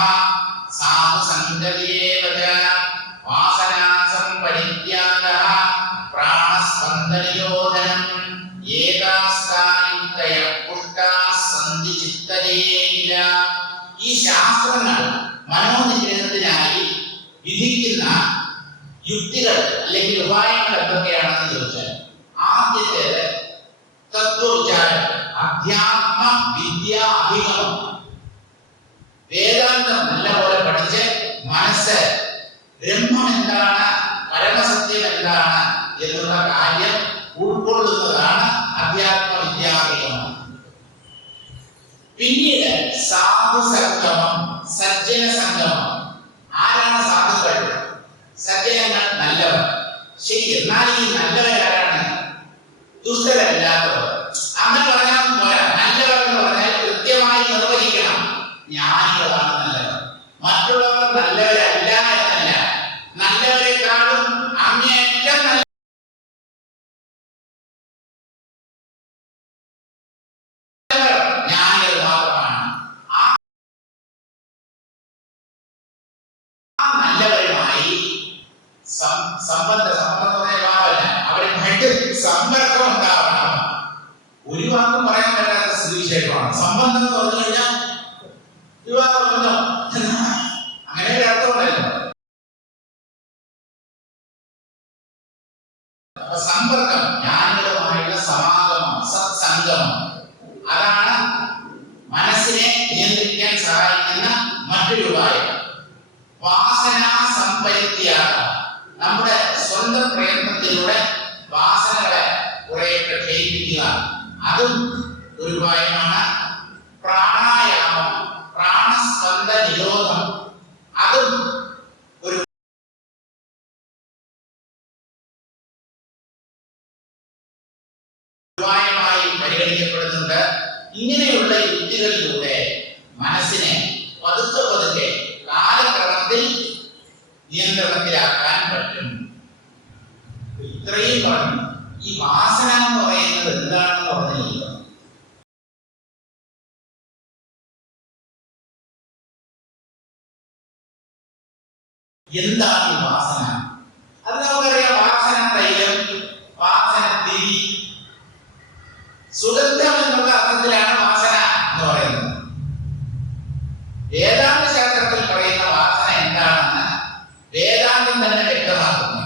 സാധുസംഗതിയേവ വാസനാസം പരിത്യാഗഃ പ്രാണസ്പന്ദനിരോധനം ഏകാസ്ഥാനിതയ പുഷ്ടാസന്ധി ചിത്തരേയില. ഈ ശാസ്ത്രങ്ങൾ മനോനിഗ്രഹത്തിനായി വിധിക്കുന്ന യുക്തികൾ അല്ലെങ്കിൽ ഉപായങ്ങൾ എന്തൊക്കെയാണെന്ന് ചോദിച്ചാൽ, ആദ്യത്തേത് തത്വവിചാരം, അധ്യാത്മ വിദ്യ അഭിഗമം. വേദാന്തം നല്ലപോലെ പഠിച്ച് മനസ്സ് ബ്രഹ്മം എന്താണ്, പരമസത്യം എന്താണ് എന്നുള്ള കാര്യം ഉൾക്കൊള്ളുന്നതാണ് അധ്യാത്മ വിദ്യാഭിഗമം. പിന്നീട് സാധുസംഗമം, സജ്ജന സംഗമം. ആരാണ് സാധുക്കൾ? സജ്ജനങ്ങൾ, നല്ലവർ. ശരി, എന്നാൽ ഈ നല്ലവരാരാണ്? ദുഷ്ടരല്ലാത്തവർ. അങ്ങനെ പറഞ്ഞാൽ പോരാ. നല്ലവർ എന്ന് പറഞ്ഞാൽ കൃത്യമായി നിർവചിക്കണം. ജ്ഞാനികളാണ് നല്ലവർ. മറ്റുള്ളവർ നല്ലവരല്ല എന്നല്ല, നല്ലവരെക്കാളും അങ്ങേയറ്റം നല്ല ജ്ഞാനികൾ മാത്രമാണ്. ആ നല്ലവരുമായി അവരുമായിട്ട് സമ്പർക്കം ഉണ്ടാവണം. ഒരു വാക്കും പറയാൻ പറ്റാത്ത സ്ഥിതിവിശേഷമാണ് സംബന്ധം എന്ന് പറഞ്ഞു കഴിഞ്ഞാൽ വിവാഹബന്ധം അങ്ങനെ ഒരു അർത്ഥമുണ്ടല്ലോ. സമ്പർക്കം, ജ്ഞാനികളുമായുള്ള സമാഗമം, സത്സംഗമം, അതാണ് മനസ്സിനെ നിയന്ത്രിക്കാൻ സഹായിക്കുന്ന മറ്റൊരു ഉപായം. വാസന സംപരിത്യാഗം, നമ്മുടെ സ്വന്തം പ്രയത്നത്തിലൂടെ വാസനകളെ കുറെയൊക്കെ ക്ഷയിപ്പിക്കുക, അതും ഒരു ഉപായമാണ്. പ്രാണായാമം, പ്രാണസ്പന്ദ നിരോധം, അതും ഒരു ഉപായമായി പരിഗണിക്കപ്പെടുന്നുണ്ട്. ഇങ്ങനെയുള്ള യുക്തികളിലൂടെ മനസ്സിനെ പതുക്കെ പതുക്കെ കാലക്രമത്തിൽ നിയന്ത്രണത്തിലാക്കാൻ പറ്റും. ഇത്രയും പറഞ്ഞു. ഈ വാസന എന്ന് പറയുന്നത് എന്താണെന്ന് പറഞ്ഞില്ല. എന്താണ് ഈ വാസന? അത് നമുക്കറിയാം. വാസന തൈലം, വാസന തിരി, സുഗന്ധം എന്നുള്ള അർത്ഥത്തിലാണ് വാസന എന്ന് പറയുന്നത്. വേദാന്ത ശാസ്ത്രത്തിൽ പറയുന്ന വാസന എന്താണെന്ന് വേദാന്തം തന്നെ വ്യക്തമാക്കുന്നു.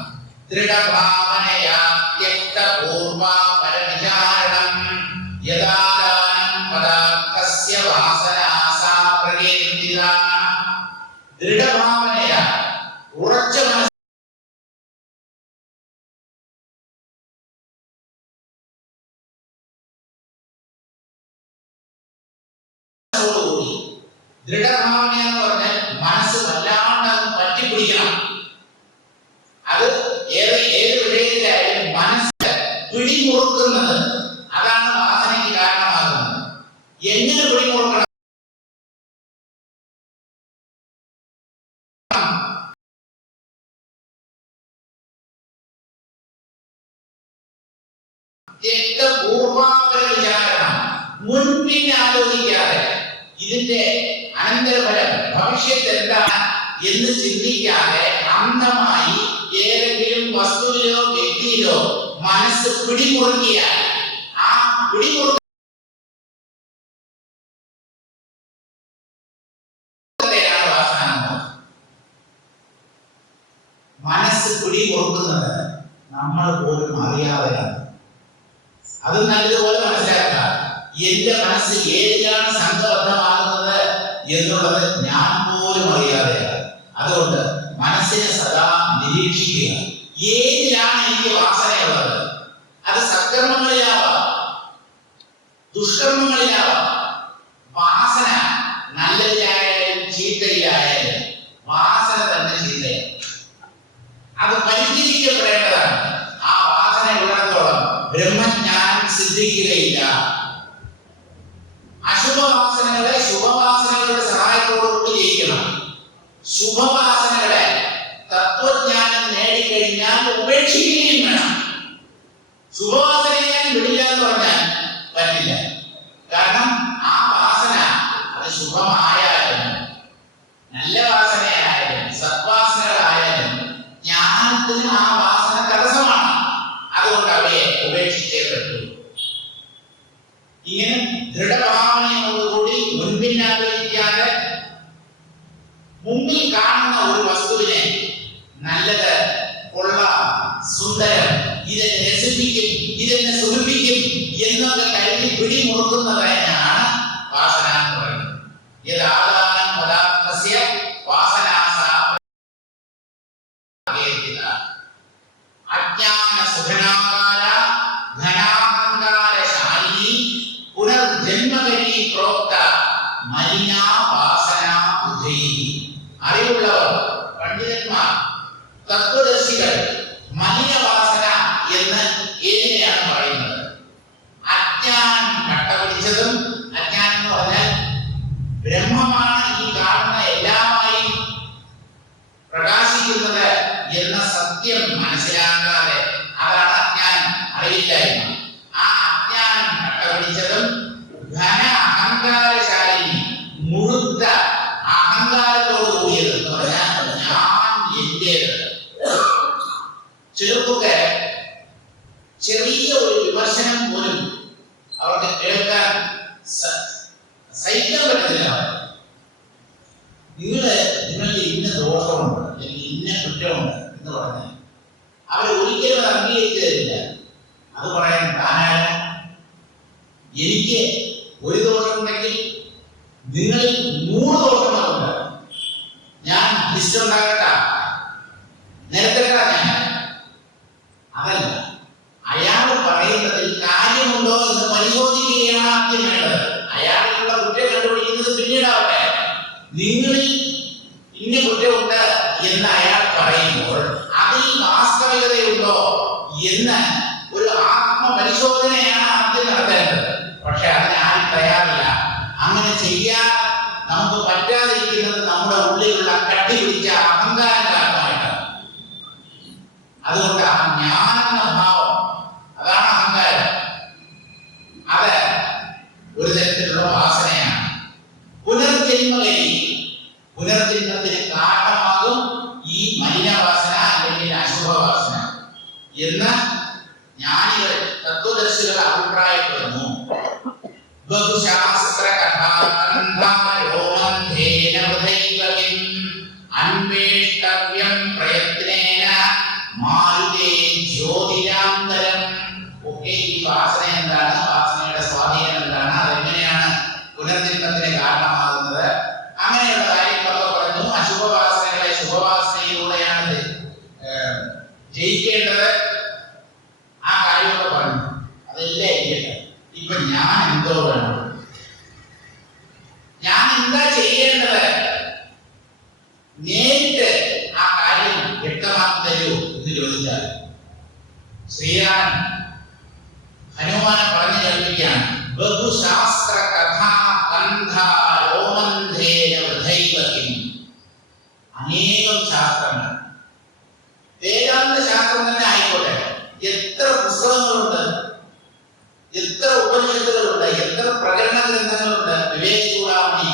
ദൃഢഭാവനയാ ത്യക്തപൂർവ പരവിചാരണം യഥാദാനം പദാർത്ഥസ്യ വാസനാ സാ പ്രകീർത്തിത. ദൃഢഭാവനയാ, ഉറച്ച മനസ്സോടുകൂടി. ദൃഢഭാവന എന്ന് പറഞ്ഞാൽ മനസ്സ് വല്ലാണ്ട് പറ്റിപ്പിടിക്കണം. അത് ഏത് വിഷയത്തിലായാലും മനസ്സ് പിടിമുറുക്കുന്നത്, അതാണ് വാസനയ്ക്ക് കാരണമാകുന്നത്. എങ്ങനെ പിടിമുറുക്കണം? മുൻപിനെ ആലോചിക്കാതെ, ഇതിന്റെ അനന്തരഫലം ഭവിഷ്യത്ത് എന്താണ് എന്ന് ചിന്തിക്കാതെ അന്ധമായി ഏതെങ്കിലും വസ്തുവിലോ വ്യക്തിയിലോ മനസ്സ് പിടിമുറുക്കിയാൽ ആ പിടിമുറുക്ക മനസ്സ് പിടിമുറുക്കുന്നത് നമ്മൾ പോലും അറിയാതെയാണ്. അത് നല്ലതുപോലെ മനസ്സിലാക്കുക. എന്റെ മനസ്സ് ഏതിലാണ് സംഘബദ്ധമാകുന്നത് എന്നുള്ളത് ഞാൻ പോലും അറിയാതെയാണ്. അതുകൊണ്ട് മനസ്സിനെ സദാ നിരീക്ഷിക്കുക. ഏതിലാണ് എനിക്ക് വാസനയുള്ളത്? അത് സത്കർമ്മങ്ങളിലാവാം, ദുഷ്കർമ്മങ്ങളിലാവാം. വാസന നല്ലതിലായാലും ചീത്തയിലായാലും വാസന തന്നെ ചീത്തയാണ്. അത് പരിചരിക്കപ്പെടേണ്ടതാണ്. ആ വാസന ഉള്ളിടത്തോളം ബ്രഹ്മജ്ഞാനം സിദ്ധിക്കുകയില്ല. അശുഭവാസനകളെ ശുഭവാസനകളുടെ സഹായം തീരുമാനത്തോടുകൂടി ജയിക്കണം. ശുഭവാസനകളെ തത്വജ്ഞാനം നേടിക്കഴിഞ്ഞാൽ ഉപേക്ഷിക്കുകയും വേണം. ശുഭവാസനയെ ഞാൻ വിടില്ല എന്ന് പറഞ്ഞാൽ പറ്റില്ല. കാരണം ആ വാസന അത് ശുഭമായാലും നല്ല വാസനയായാലും സദ്വാസനകളായാലും ജ്ഞാനത്തിന് ആ വാസന തടസ്സമാണ്. അതുകൊണ്ട് അവയെ ഉപേക്ഷിച്ചേ പറ്റൂ. ഇങ്ങനെ ദൃഢഭാവനയോടുകൂടി മുൻപിന്നാലോചിക്കാതെ മുമ്പിൽ കാണുന്ന ഒരു വസ്തുവിനെ നല്ലത്, കൊള്ളാം, സുന്ദരം, ഇതെന്നെ രസിപ്പിക്കും, ഇതെന്നെ സുഖിപ്പിക്കും എന്നൊക്കെ കരുതി പിടിമുറുക്കുന്നതിനാണ് വാസന എന്ന് പറയുന്നത്. യഥാദാനം പദാർത്ഥസ്യ വാസനാസാ അജ്ഞാന സുഖനാകാര ഘനാഹങ്കാരശാലിനി പുനർജന്മകരി പ്രോക്ത മലിനാ വാസന ബുദ്ധി. അറിവുള്ളവർ, പണ്ഡിതന്മാർ, തത്വദർശികൾ മലിനവാസന എന്ന് ഏതിനെയാണ് പറയുന്നത്? അജ്ഞാനം കട്ടപിടിച്ചതും, അജ്ഞാനം എന്ന് പറഞ്ഞാൽ ബ്രഹ്മമാണ് ഈ കാണുന്ന എല്ലാമായി പ്രകാശിക്കുന്നത് എന്ന സത്യം മനസ്സിലാക്കാതെ, അതാണ് അജ്ഞാനം, അറിവില്ലായ്മ. ആ അജ്ഞാനം കട്ടപിടിച്ചതും ഘന അഹങ്കാരശാലിനി, മുഴുത്ത അഹങ്കാരത്തോട് കൂടിയത് എന്ന് പറഞ്ഞാൽ ഞാൻ എന്റേത്. ചിലർക്ക് ചെറിയ ഒരു വിമർശനം പോലും അവർക്ക് കേൾക്കാൻ സഹിക്കാൻ പറ്റത്തില്ല. നിങ്ങൾക്ക് ഇന്ന ദോഷമുണ്ട് അല്ലെങ്കിൽ ഇന്ന കുറ്റമുണ്ട് എന്ന് പറഞ്ഞാൽ അവർ ഒരിക്കലും അംഗീകരിച്ചു തരില്ല. അത് പറയാൻ താനാണ്. എനിക്ക് ഒരു ദോഷമുണ്ടെങ്കിൽ നിങ്ങളിൽ 100 ദോഷങ്ങളുണ്ട്. ഞാൻ ലിസ്റ്റ് ഉണ്ടാകട്ട, നേരത്തെ ഞാൻ അതല്ല. അയാൾ പറയുന്നതിൽ കാര്യമുണ്ടോ എന്ന് പരിശോധിക്കുകയാണ് ആദ്യം വേണ്ടത്. അയാളിലുള്ള കുറ്റം കണ്ടുപിടിക്കുന്നത് പിന്നീടാവട്ടെ. നിങ്ങളിൽ ഇന്ന കുറ്റമുണ്ട് എന്ന് അയാൾ പറയുമ്പോൾ അതിൽ വാസ്തവികതയുണ്ടോ എന്ന് ഒരു ആത്മപരിശോധനയാണ് ആദ്യം നടത്തേണ്ടത്. പക്ഷെ അതിന് ആരും തയ്യാറില്ല. അങ്ങനെ ചെയ്യാൻ നമുക്ക് പറ്റാതിരിക്കുന്നത് നമ്മുടെ ഉള്ളിലുള്ള കട്ടിപിടിച്ച അഹങ്കാരം കാരണമായിട്ടാണ്. അതുകൊണ്ട് ആ ജ്ഞാനെന്ന ഭാവം, അതാണ് അഹങ്കാരം. അത് ഒരു തരത്തിലുള്ള വാസനയാണ്. പുനർജന്മകരി, പുനർജന്മത്തിന് കാരണമാകും ഈ മലിനവാസന അല്ലെങ്കിൽ അശുഭവാസന എന്ന് ജ്ഞാനികൾ, തത്വദർശികൾ അഭിപ്രായപ്പെടുന്നു. ബഹുശാസ്ത്ര അന്വേഷ്ടവ്യം പ്രയത്നേന മാരുതേ ജ്യോതിരാന്തരം. ഒക്കെ ഈ വാസന എന്താണ്, വാസനയുടെ സ്വാധീനം എന്താണ്, അതെങ്ങനെയാണ് പുനർജന്മത്തിന് കാരണമാകുന്നത്, അങ്ങനെയുള്ള കാര്യങ്ങളൊക്കെ പറഞ്ഞു. അശുഭവാസനകളെ ശുഭവാസനയിലൂടെയാണ് ജയിക്കേണ്ടത്. ആ കാര്യമൊക്കെ പറഞ്ഞു. അതെല്ലാം ഇരിക്കട്ടെ. ഇപ്പൊ ഞാൻ എന്തോ വേണം, ഞാൻ എന്താ ചെയ്യേണ്ടത്? നേരിട്ട് ആ കാര്യം വ്യക്തമാക്കി തരൂ എന്ന് ചോദിച്ചാൽ ശ്രീരാമൻ ഹനുമാനെ പറഞ്ഞു കേൾപ്പിക്കുകയാണ്. ബഹുശാസ്ത്ര കഥാ കന്ധാ രോമന്ധേന വൃഥൈവകിം. അനേകം ശാസ്ത്രങ്ങൾ, വേദാന്ത ശാസ്ത്രം തന്നെ ആയിക്കോട്ടെ, എത്ര പുസ്തകങ്ങളുണ്ട്, എത്ര ഉപനിഷത്തുകളുണ്ട്, എത്ര പ്രകടന ഗ്രന്ഥങ്ങളുണ്ട്. വിവേക ചൂടാമണി,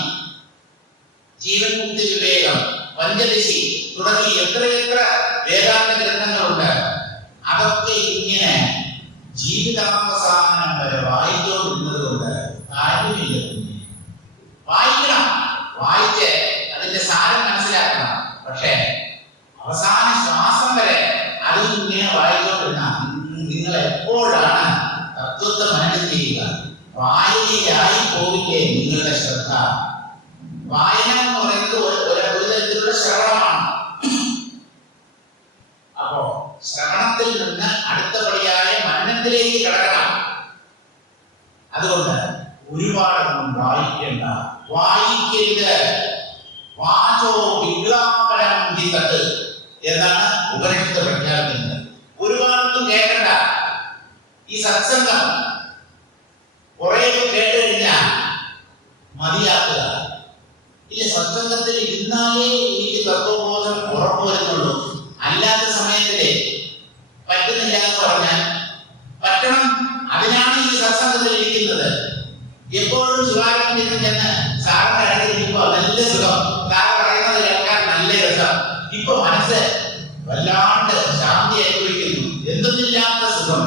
ജീവൻ മുക്തി വിവേകം, പഞ്ചദശി തുടങ്ങി എത്രയെത്ര വേദാന്ത ഗ്രന്ഥങ്ങളുണ്ട്. അതൊക്കെ ഇങ്ങനെ ജീവിതാവസാനം വരെ വായിച്ചുകൊണ്ടിരുന്നത് കൊണ്ട് കാര്യമില്ല. വായിക്കണം, വായിച്ച് അതിന്റെ സാരം മനസ്സിലാക്കണം. പക്ഷേ അവസാന ശ്വാസം വരെ അതിൽ ഇങ്ങനെ വായിച്ചുകൊണ്ടിരുന്ന നിങ്ങൾ എപ്പോഴാണ് തത്വത്തെ മനസ്സിൽ ചെയ്യുക? വായനയിലായി പോവില്ലേ നിങ്ങളുടെ ശ്രദ്ധ? വായന എന്ന് പറയുന്നത് ഒരു തരത്തിലുള്ള ശ്രവണമാണ്. അപ്പോ ശ്രവണത്തിൽ നിന്ന് അടുത്തപടിയായ മനനത്തിലേക്ക് കടക്കണം. അതുകൊണ്ട് ഒരുപാടൊന്നും വായിക്കേണ്ട, വായിക്കരുത്. വാചോ വിഗ്ലാപനം ഹിതത് എന്നാണ് ഉപനിഷത്ത് പ്രഖ്യാപിക്കുന്നത്. ഒരുപാടൊന്നും കേൾക്കണ്ട. ഈ സത്സംഗം കുറെ കേട്ട് കഴിഞ്ഞാൽ മതിയാക്കുക. ഇല്ല, സത്സംഗത്തിൽ ഇരുന്നാലേ എനിക്ക് തത്വബോധം ഉറപ്പു വരുന്നുള്ളൂ. അല്ലാത്ത സമയത്തിലെ പറ്റുന്നില്ല എന്ന് പറഞ്ഞാൽ പറ്റണം. അതിനാണ് ഈ സത്സംഗത്തിൽ ഇരിക്കുന്നത്. എപ്പോഴും ശിവാനന്ദ ചെന്ന് സാറിന്റെ അടുത്തിരിക്കുമ്പോ നല്ല സുഖം, സാർ പറയുന്നത് കേൾക്കാൻ നല്ല രസം. ഇപ്പൊ മനസ്സ് വല്ലാണ്ട് ശാന്തി അനുഭവിക്കുന്നു, എന്തൊന്നില്ലാത്ത സുഖം.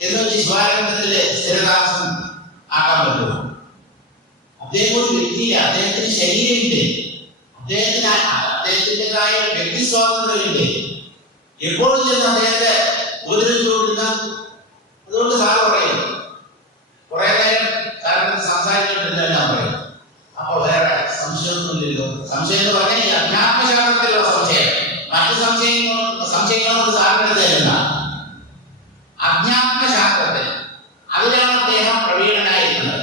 എന്ന് വെച്ച് ശിവാനന്ദത്തില് സ്ഥിരതാമസം ആക്കാൻ പറ്റുമോ? അദ്ദേഹം ഒരു വ്യക്തിയില്ല, അദ്ദേഹത്തിന് ശരീരമില്ലേ, അദ്ദേഹത്തിൻ്റെതായ വ്യക്തി സ്വാതന്ത്ര്യമില്ലേ. എപ്പോഴും ചെന്ന് അദ്ദേഹത്തെ ഉപദ്രവിച്ചുകൊണ്ടിരുന്ന, അതുകൊണ്ട് സാർ പറയും കുറെ നേരം സാറിന് സംസാരിച്ചിട്ടില്ല പറയും. അപ്പൊ വേറെ സംശയമൊന്നുമില്ലല്ലോ. സംശയം എന്ന് പറഞ്ഞാൽ ഈ അധ്യാത്മശാസ്ത്രത്തിലുള്ള സംശയം, മറ്റു സംശയങ്ങളൊന്നും സാറിന് തരുന്ന അധ്യാത്മശാസ്ത്രത്തിൽ അതിലാണ് അദ്ദേഹം പ്രവീണനായിരുന്നത്.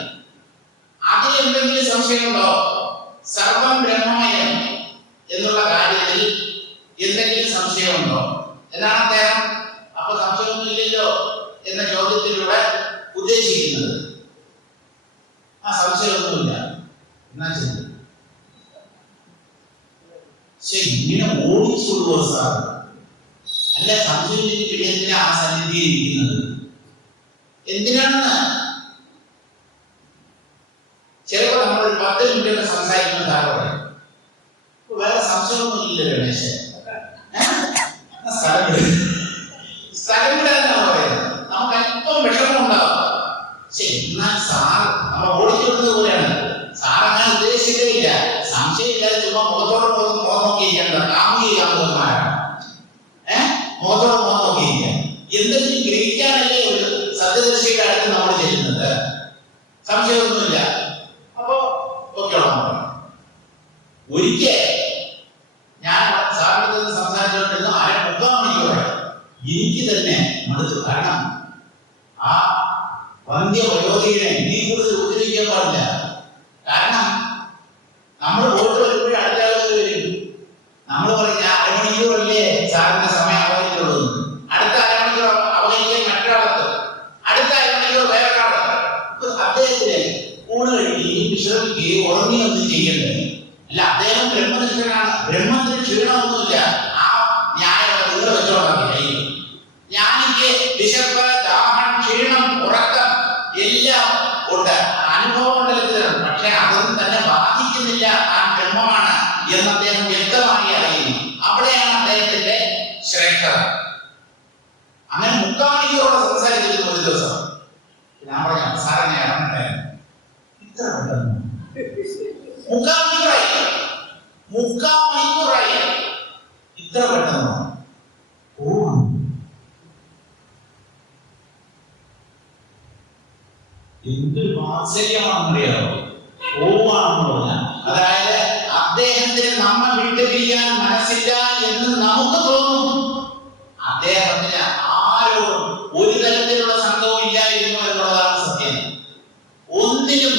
അതിൽ എന്തെങ്കിലും സംശയമുണ്ടോ? സർവം ബ്രഹ്മമയം എന്നുള്ള കാര്യത്തിൽ എന്തെങ്കിലും സംശയമുണ്ടോ എന്നാണ് അദ്ദേഹം അപ്പൊ സംശയമൊന്നുമില്ലല്ലോ എന്ന ചോദ്യത്തിലൂടെ ഉദ്ദേശിക്കുന്നത്. ആ സംശയമൊന്നുമില്ല എന്നാ ചെയ്തു. പക്ഷെ ഇങ്ങനെ ഓടിച്ചുകൊള്ളുവോ സാർ? അല്ല, സംശയമില്ലെങ്കിൽ പിന്നെ എന്തിനാ ആ സന്നിധിയിൽ ഇരിക്കുന്നത്? എന്തിനാണെന്ന് ചിലപ്പോൾ നമ്മൾ 10 മിനിറ്റ് സംസാരിക്കുന്ന സാർ പറയും വേറെ സംശയമൊന്നും ഇല്ല ഗണേശൻ, സ്ഥലം വിടാനാണ് പറയുന്നത്. നമുക്ക് അല്പം വിഷമമുണ്ടാവും. ശരി, എന്നാൽ സാർ നമ്മൾ ഓടിച്ചെടുത്തത് പോലെയാണ്. സാർ അങ്ങനെ ഉദ്ദേശിച്ചിട്ടില്ല. സംശയമില്ലാതെ ചുമ്മാ മുഖത്തോട് മുഖം നോക്കിയിരിക്കേണ്ട കാമുകന്മാരാണ്. മുഖത്തോട് മുഖം നോക്കിയിരിക്കുക. എന്തെങ്കിലും ഗ്രഹിക്കാനല്ലേ ഒരു സത്യദർശിയുടെ അടുത്ത് നമ്മൾ ചെല്ലുന്നത്. സംശയമൊന്നുമില്ല. അപ്പോ ഒരിക്കൽ ഞാൻ സാറിന് സംസാരിച്ചുകൊണ്ടിരുന്ന 3/4 മണിക്കൂറായി. എനിക്ക് തന്നെ മടുത്തു. കാരണം ആ വന്ധ്യവയോധികനെ ഇനി കൂടുതൽ ഉപദ്രവിക്കാൻ പാടില്ല. കാരണം നമ്മൾ പോയിട്ട് വരുമ്പോഴും അടുത്ത ആളുകൾ വരും. നമ്മൾ പറഞ്ഞ 1/2 മണിക്കൂറല്ലേ സാറിന്റെ സമയം അവഗണിച്ചുള്ളൂ. അടുത്ത 1/2 മണിക്കൂർ അവഗണിക്കാൻ മറ്റൊരാളത്ത്, അടുത്ത 1/2 മണിക്കൂർ വേറൊരാളത്ത്. അദ്ദേഹത്തിന് ഊണ് കഴിക്കുകയും വിശ്രമിക്കുകയും ഉറങ്ങുകയൊന്നും ചെയ്യണ്ടേ? അല്ല, അദ്ദേഹം ബ്രഹ്മനിഷ്ഠനാണ്. ബ്രഹ്മത്തിന് ക്ഷീണമൊന്നുമില്ല. ആ ന്യായം നിങ്ങൾ വെച്ചോളാം. ഞാനിക്ക് വിശപ്പ്, ദാഹം, ക്ഷീണം, ഉറക്കം എല്ലാം ഉണ്ട്, അനുഭവം ഉണ്ടല്ലോ. പക്ഷെ അതൊന്നും തന്നെ ബാധിക്കുന്നില്ല. ആ ബ്രഹ്മമാണ് എന്ന് അദ്ദേഹം വ്യക്തമായി അറിയുന്നു. അവിടെയാണ് അദ്ദേഹത്തിന്റെ ശ്രേഷ്ഠത. അങ്ങനെ 3/4 മണിക്കൂറോടെ സംസാരിച്ചിരുന്നു ഒരു ദിവസം. ഞാൻ പറഞ്ഞു സാറെ ഞാൻ ഇറങ്ങട്ടെ. ഇത്ര പെട്ടെന്ന് 3/4 മണിക്കൂറായി. ഇത്ര പെട്ടെന്നോ? എന്തൊരു വാത്സല്യമാണെന്നറിയാമോ? പോവാണെന്ന് പറഞ്ഞാൽ, അതായത് അദ്ദേഹത്തിന് നമ്മ വിട്ടുപിരിയാൻ മനസ്സില്ല എന്ന് നമുക്ക് തോന്നും. അദ്ദേഹത്തിന് ആരോടും ഒരു തരത്തിലുള്ള സംഘവും ഇല്ലായിരുന്നു എന്നുള്ളതാണ് സത്യം. ഒന്നിനും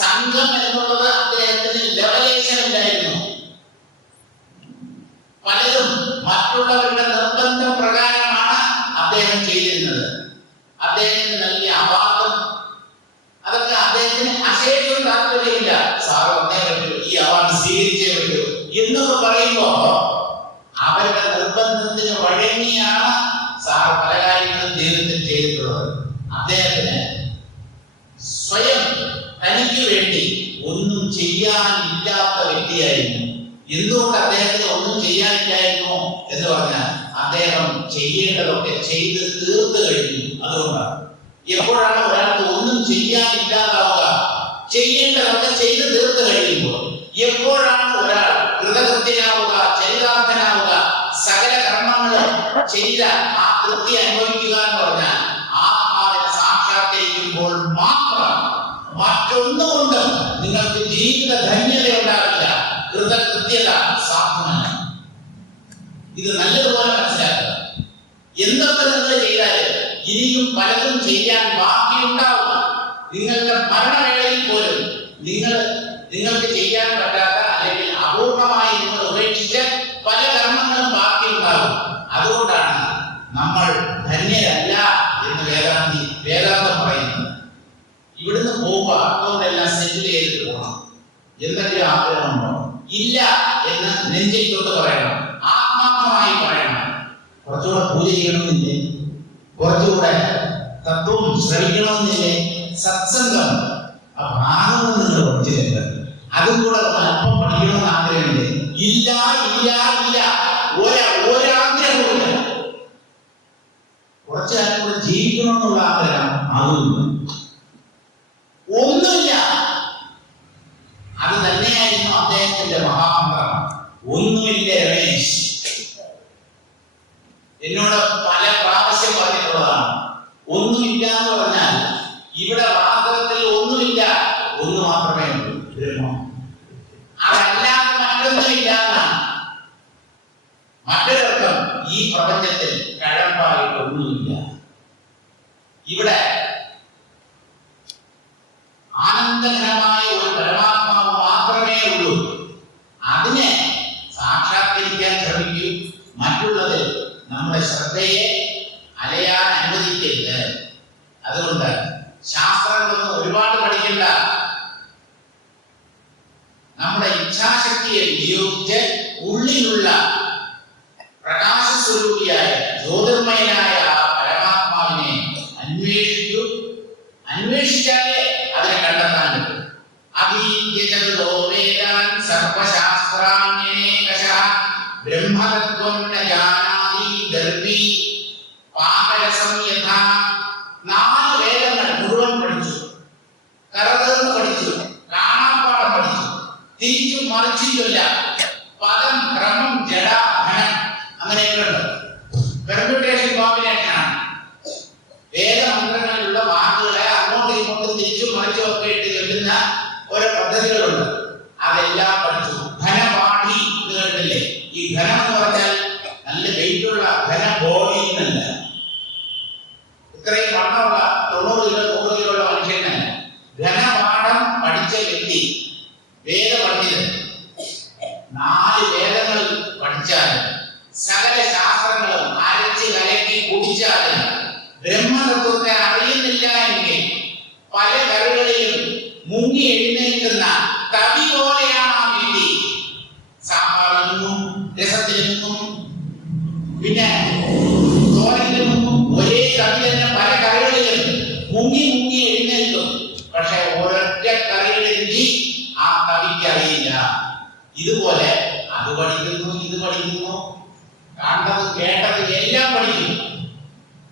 സംഘം എന്നുള്ളത് അദ്ദേഹത്തിന് ലവലേശമില്ലായിരുന്നു. പലതും മറ്റുള്ളവരുടെ നിർബന്ധ പ്രകാരമാണ് അദ്ദേഹം ചെയ്തിരുന്നത്. അദ്ദേഹത്തിന് നൽകിയ അവാർഡും അതൊക്കെ അദ്ദേഹത്തിന് അശേഷം താല്പര്യമില്ല. സാറ് വന്നേ പറ്റൂ, ഈ അവാർഡ് സ്വീകരിച്ചേ പറ്റൂ എന്നൊക്കെ പറയുമ്പോ അവരുടെ നിർബന്ധത്തിന് വഴങ്ങിയാണ് സാർ പല കാര്യങ്ങളും ജീവിതത്തിൽ ചെയ്തിട്ടുള്ളത്. അദ്ദേഹത്തിന് സ്വയം തനിക്ക് വേണ്ടി ഒന്നും ചെയ്യാനില്ലാത്ത വ്യക്തിയായിരുന്നു. എന്തുകൊണ്ട് അദ്ദേഹത്തിന് ഒന്നും ചെയ്യാനില്ലായിരുന്നു എന്ന് പറഞ്ഞാൽ അദ്ദേഹം ചെയ്യേണ്ടതൊക്കെ ചെയ്ത് തീർത്ത് കഴിഞ്ഞു. അതുകൊണ്ടാണ് എപ്പോഴാണ് ഒരാൾക്ക് ഒന്നും ചെയ്യാനില്ലാതാവുക? ചെയ്യേണ്ടതൊക്കെ ചെയ്ത് തീർത്ത് കഴിയുമ്പോൾ. എപ്പോഴാണ് ഒരാൾ കൃതകൃത്യനാവുക, ചരിതാർത്ഥനാവുക, സകല കർമ്മങ്ങളും ചെയ്ത ആ തൃപ്തി അനുഭവിക്കുക എന്ന് പറഞ്ഞാൽ ആത്മാവിനെ സാക്ഷാത്കരിക്കുമ്പോൾ മാത്രം. മറ്റൊന്നുകൊണ്ടും നിങ്ങൾക്ക് ജീവിത ധന്യത ഉണ്ടാവില്ല. കൃതകൃത്യത സാധ്യമല്ല. ഇത് നല്ലതുപോലെ മനസ്സിലാക്കുക. എന്തൊക്കെ നിങ്ങൾ ചെയ്താലും ഇനിയും പലതും ചെയ്യാൻ ബാക്കിയുണ്ടാവും. നിങ്ങളുടെ മരണവേളയിൽ പോലും നിങ്ങൾക്ക് ചെയ്യാൻ പറ്റാത്ത അല്ലെങ്കിൽ അപൂർണമായി നിങ്ങൾ ഉപേക്ഷിച്ച് പല കർമ്മങ്ങളും ബാക്കിയുണ്ടാവും. അതുകൊണ്ടാണ് നമ്മൾ ധന്യരല്ല എന്ന് വേദാന്തം പറയുന്നത്. ഇവിടുന്ന് പോകുമ്പോൾ അക്കൗണ്ടെല്ലാം സെറ്റിൽ ചെയ്തിട്ട് പോകണം. എന്തെങ്കിലും ആഗ്രഹമുണ്ടോ? ഇല്ല എന്ന് നെഞ്ചിൽ തൊട്ട് പറയണം, ആത്മാർത്ഥമായി പറയണം. കുറച്ചുകൂടെ പൂജ ചെയ്യണമെന്നില്ലേ? കുറച്ചുകൂടെ തത്വം ശ്രമിക്കണമെന്നില്ലേ? സത്സംഗം ഭാഗം നിങ്ങൾ പഠിച്ചില്ല, അതും കൂടെ അല്പം പഠിക്കണമെന്ന് ആഗ്രഹമില്ലേ? ഇല്ല ഇല്ല ഇല്ല, ഒരാഗ്രഹമില്ല. കുറച്ചു കാലം കൂടെ ജീവിക്കണമെന്നുള്ള ആഗ്രഹം അതുമില്ല, ഒന്നുമില്ല. അത് തന്നെയായിരുന്നു അദ്ദേഹത്തിന്റെ മഹാമന്ത്രം. ഒന്നുമില്ല രമേശ്. എന്നോട് പല പ്രാവശ്യം പറഞ്ഞിട്ടുള്ളതാണ്. ഒന്നുമില്ല എന്ന് പറഞ്ഞാൽ ഇവിടെ വാസ്തവത്തിൽ ഒന്നുമില്ല, ഒന്ന് മാത്രമേ ഉള്ളൂ, ബ്രഹ്മം. അതല്ലാതെ മറ്റൊന്നുമില്ല എന്നാണ്. മറ്റൊരർത്ഥം, ഈ പ്രപഞ്ചത്തിൽ കഴമ്പായിട്ട് ഒന്നുമില്ല. ഇവിടെ ആനന്ദകരമായ ഒരു പരമാത്മാവ് മാത്രമേ ഉള്ളൂ. അതിനെ സാക്ഷാത്കരിക്കാൻ ശ്രമിക്കൂ. മറ്റുള്ളതിൽ നമ്മുടെ ശ്രദ്ധയെ അലയാൻ അനുവദിക്കരുത്. അതുകൊണ്ട് ശാസ്ത്രങ്ങളൊന്നും ഒരുപാട് പഠിക്കണ്ട. നമ്മുടെ ഇച്ഛാശക്തിയെ വിനിയോഗിച്ച് ഉള്ളിലുള്ള പ്രകാശസ്വരൂപിയായ ജ്യോതിർമയനായ ആ പരമാത്മാവിനെ അന്വേഷിക്കൂ. അന്വേഷിച്ചാലേ അതിനെ കണ്ടെത്താൻ പറ്റും. അഭീത്യചതുരോ വേദാൻ സർവശാസ്ത്രാണ്യനേകശഃ ബ്രഹ്മതത്വം ന ജാനാതി ദർവി പാകരസം യഥാ. 4 വേദങ്ങൾ മുഴുവൻ പഠിച്ചു, കറതേർന്ന് പഠിച്ചു, കാണാപ്പാടം പഠിച്ചു, തിരിച്ചും മറിച്ചിട്ടില്ല. പദം, ക്രമം, ജഡ, ഘനം, അങ്ങനെയൊക്കെയുണ്ട്. പെർമ്യൂട്ടേഷൻ കോമ്പിനേഷനാണ്. വേദമന്ത്രങ്ങളിലുള്ള വാക്കുകളെ അങ്ങോട്ടും ഇങ്ങോട്ടും തിരിച്ചും മറിച്ചും ഒക്കെ ഇട്ട് ചൊല്ലുന്ന ഓരോ പദ്ധതികളുണ്ട്. അതെല്ലാം പഠിച്ചു. ഘനപാഠി എന്ന് കേട്ടില്ലേ? ഈ ഘനം എന്ന് പറഞ്ഞാൽ നല്ല വെയിറ്റുള്ള ഘന ബോഡി എന്നല്ല, ഇത്രയും വണ്ണമുള്ള 90 കിലോ 100 കിലോ ഉള്ള മനുഷ്യനല്ല. ഘനപാഠം പഠിച്ച വ്യക്തി, വേദപണ്ഡിതൻ. 4 വേദങ്ങൾ പഠിച്ചാലും സകല ശാസ്ത്രങ്ങളും അരച്ച് കലക്കി കുടിച്ചാലും ബ്രഹ്മതത്വത്തെ അറിയുന്നില്ല എങ്കിൽ പല കറികളിലും മുങ്ങി എഴുന്നേൽക്കുന്ന കവി പോലെയാണ് ആ വ്യക്തി. സാമ്പാറിൽ നിന്നും രസത്തിൽ നിന്നും പിന്നെ തോരനിൽ നിന്നും ഒരേ കവി തന്നെ പല കറികളിലും മുങ്ങി മുങ്ങി എഴുന്നേൽക്കും. പക്ഷെ ഒരൊറ്റ കറിയുടെ രുചി ആ കവിക്ക് അറിയില്ല. ഇതുപോലെ അത് പഠിക്കുന്നു, ഇത് പഠിക്കുന്നു, കണ്ടത് കേട്ടത് എല്ലാം പഠിക്കുന്നു.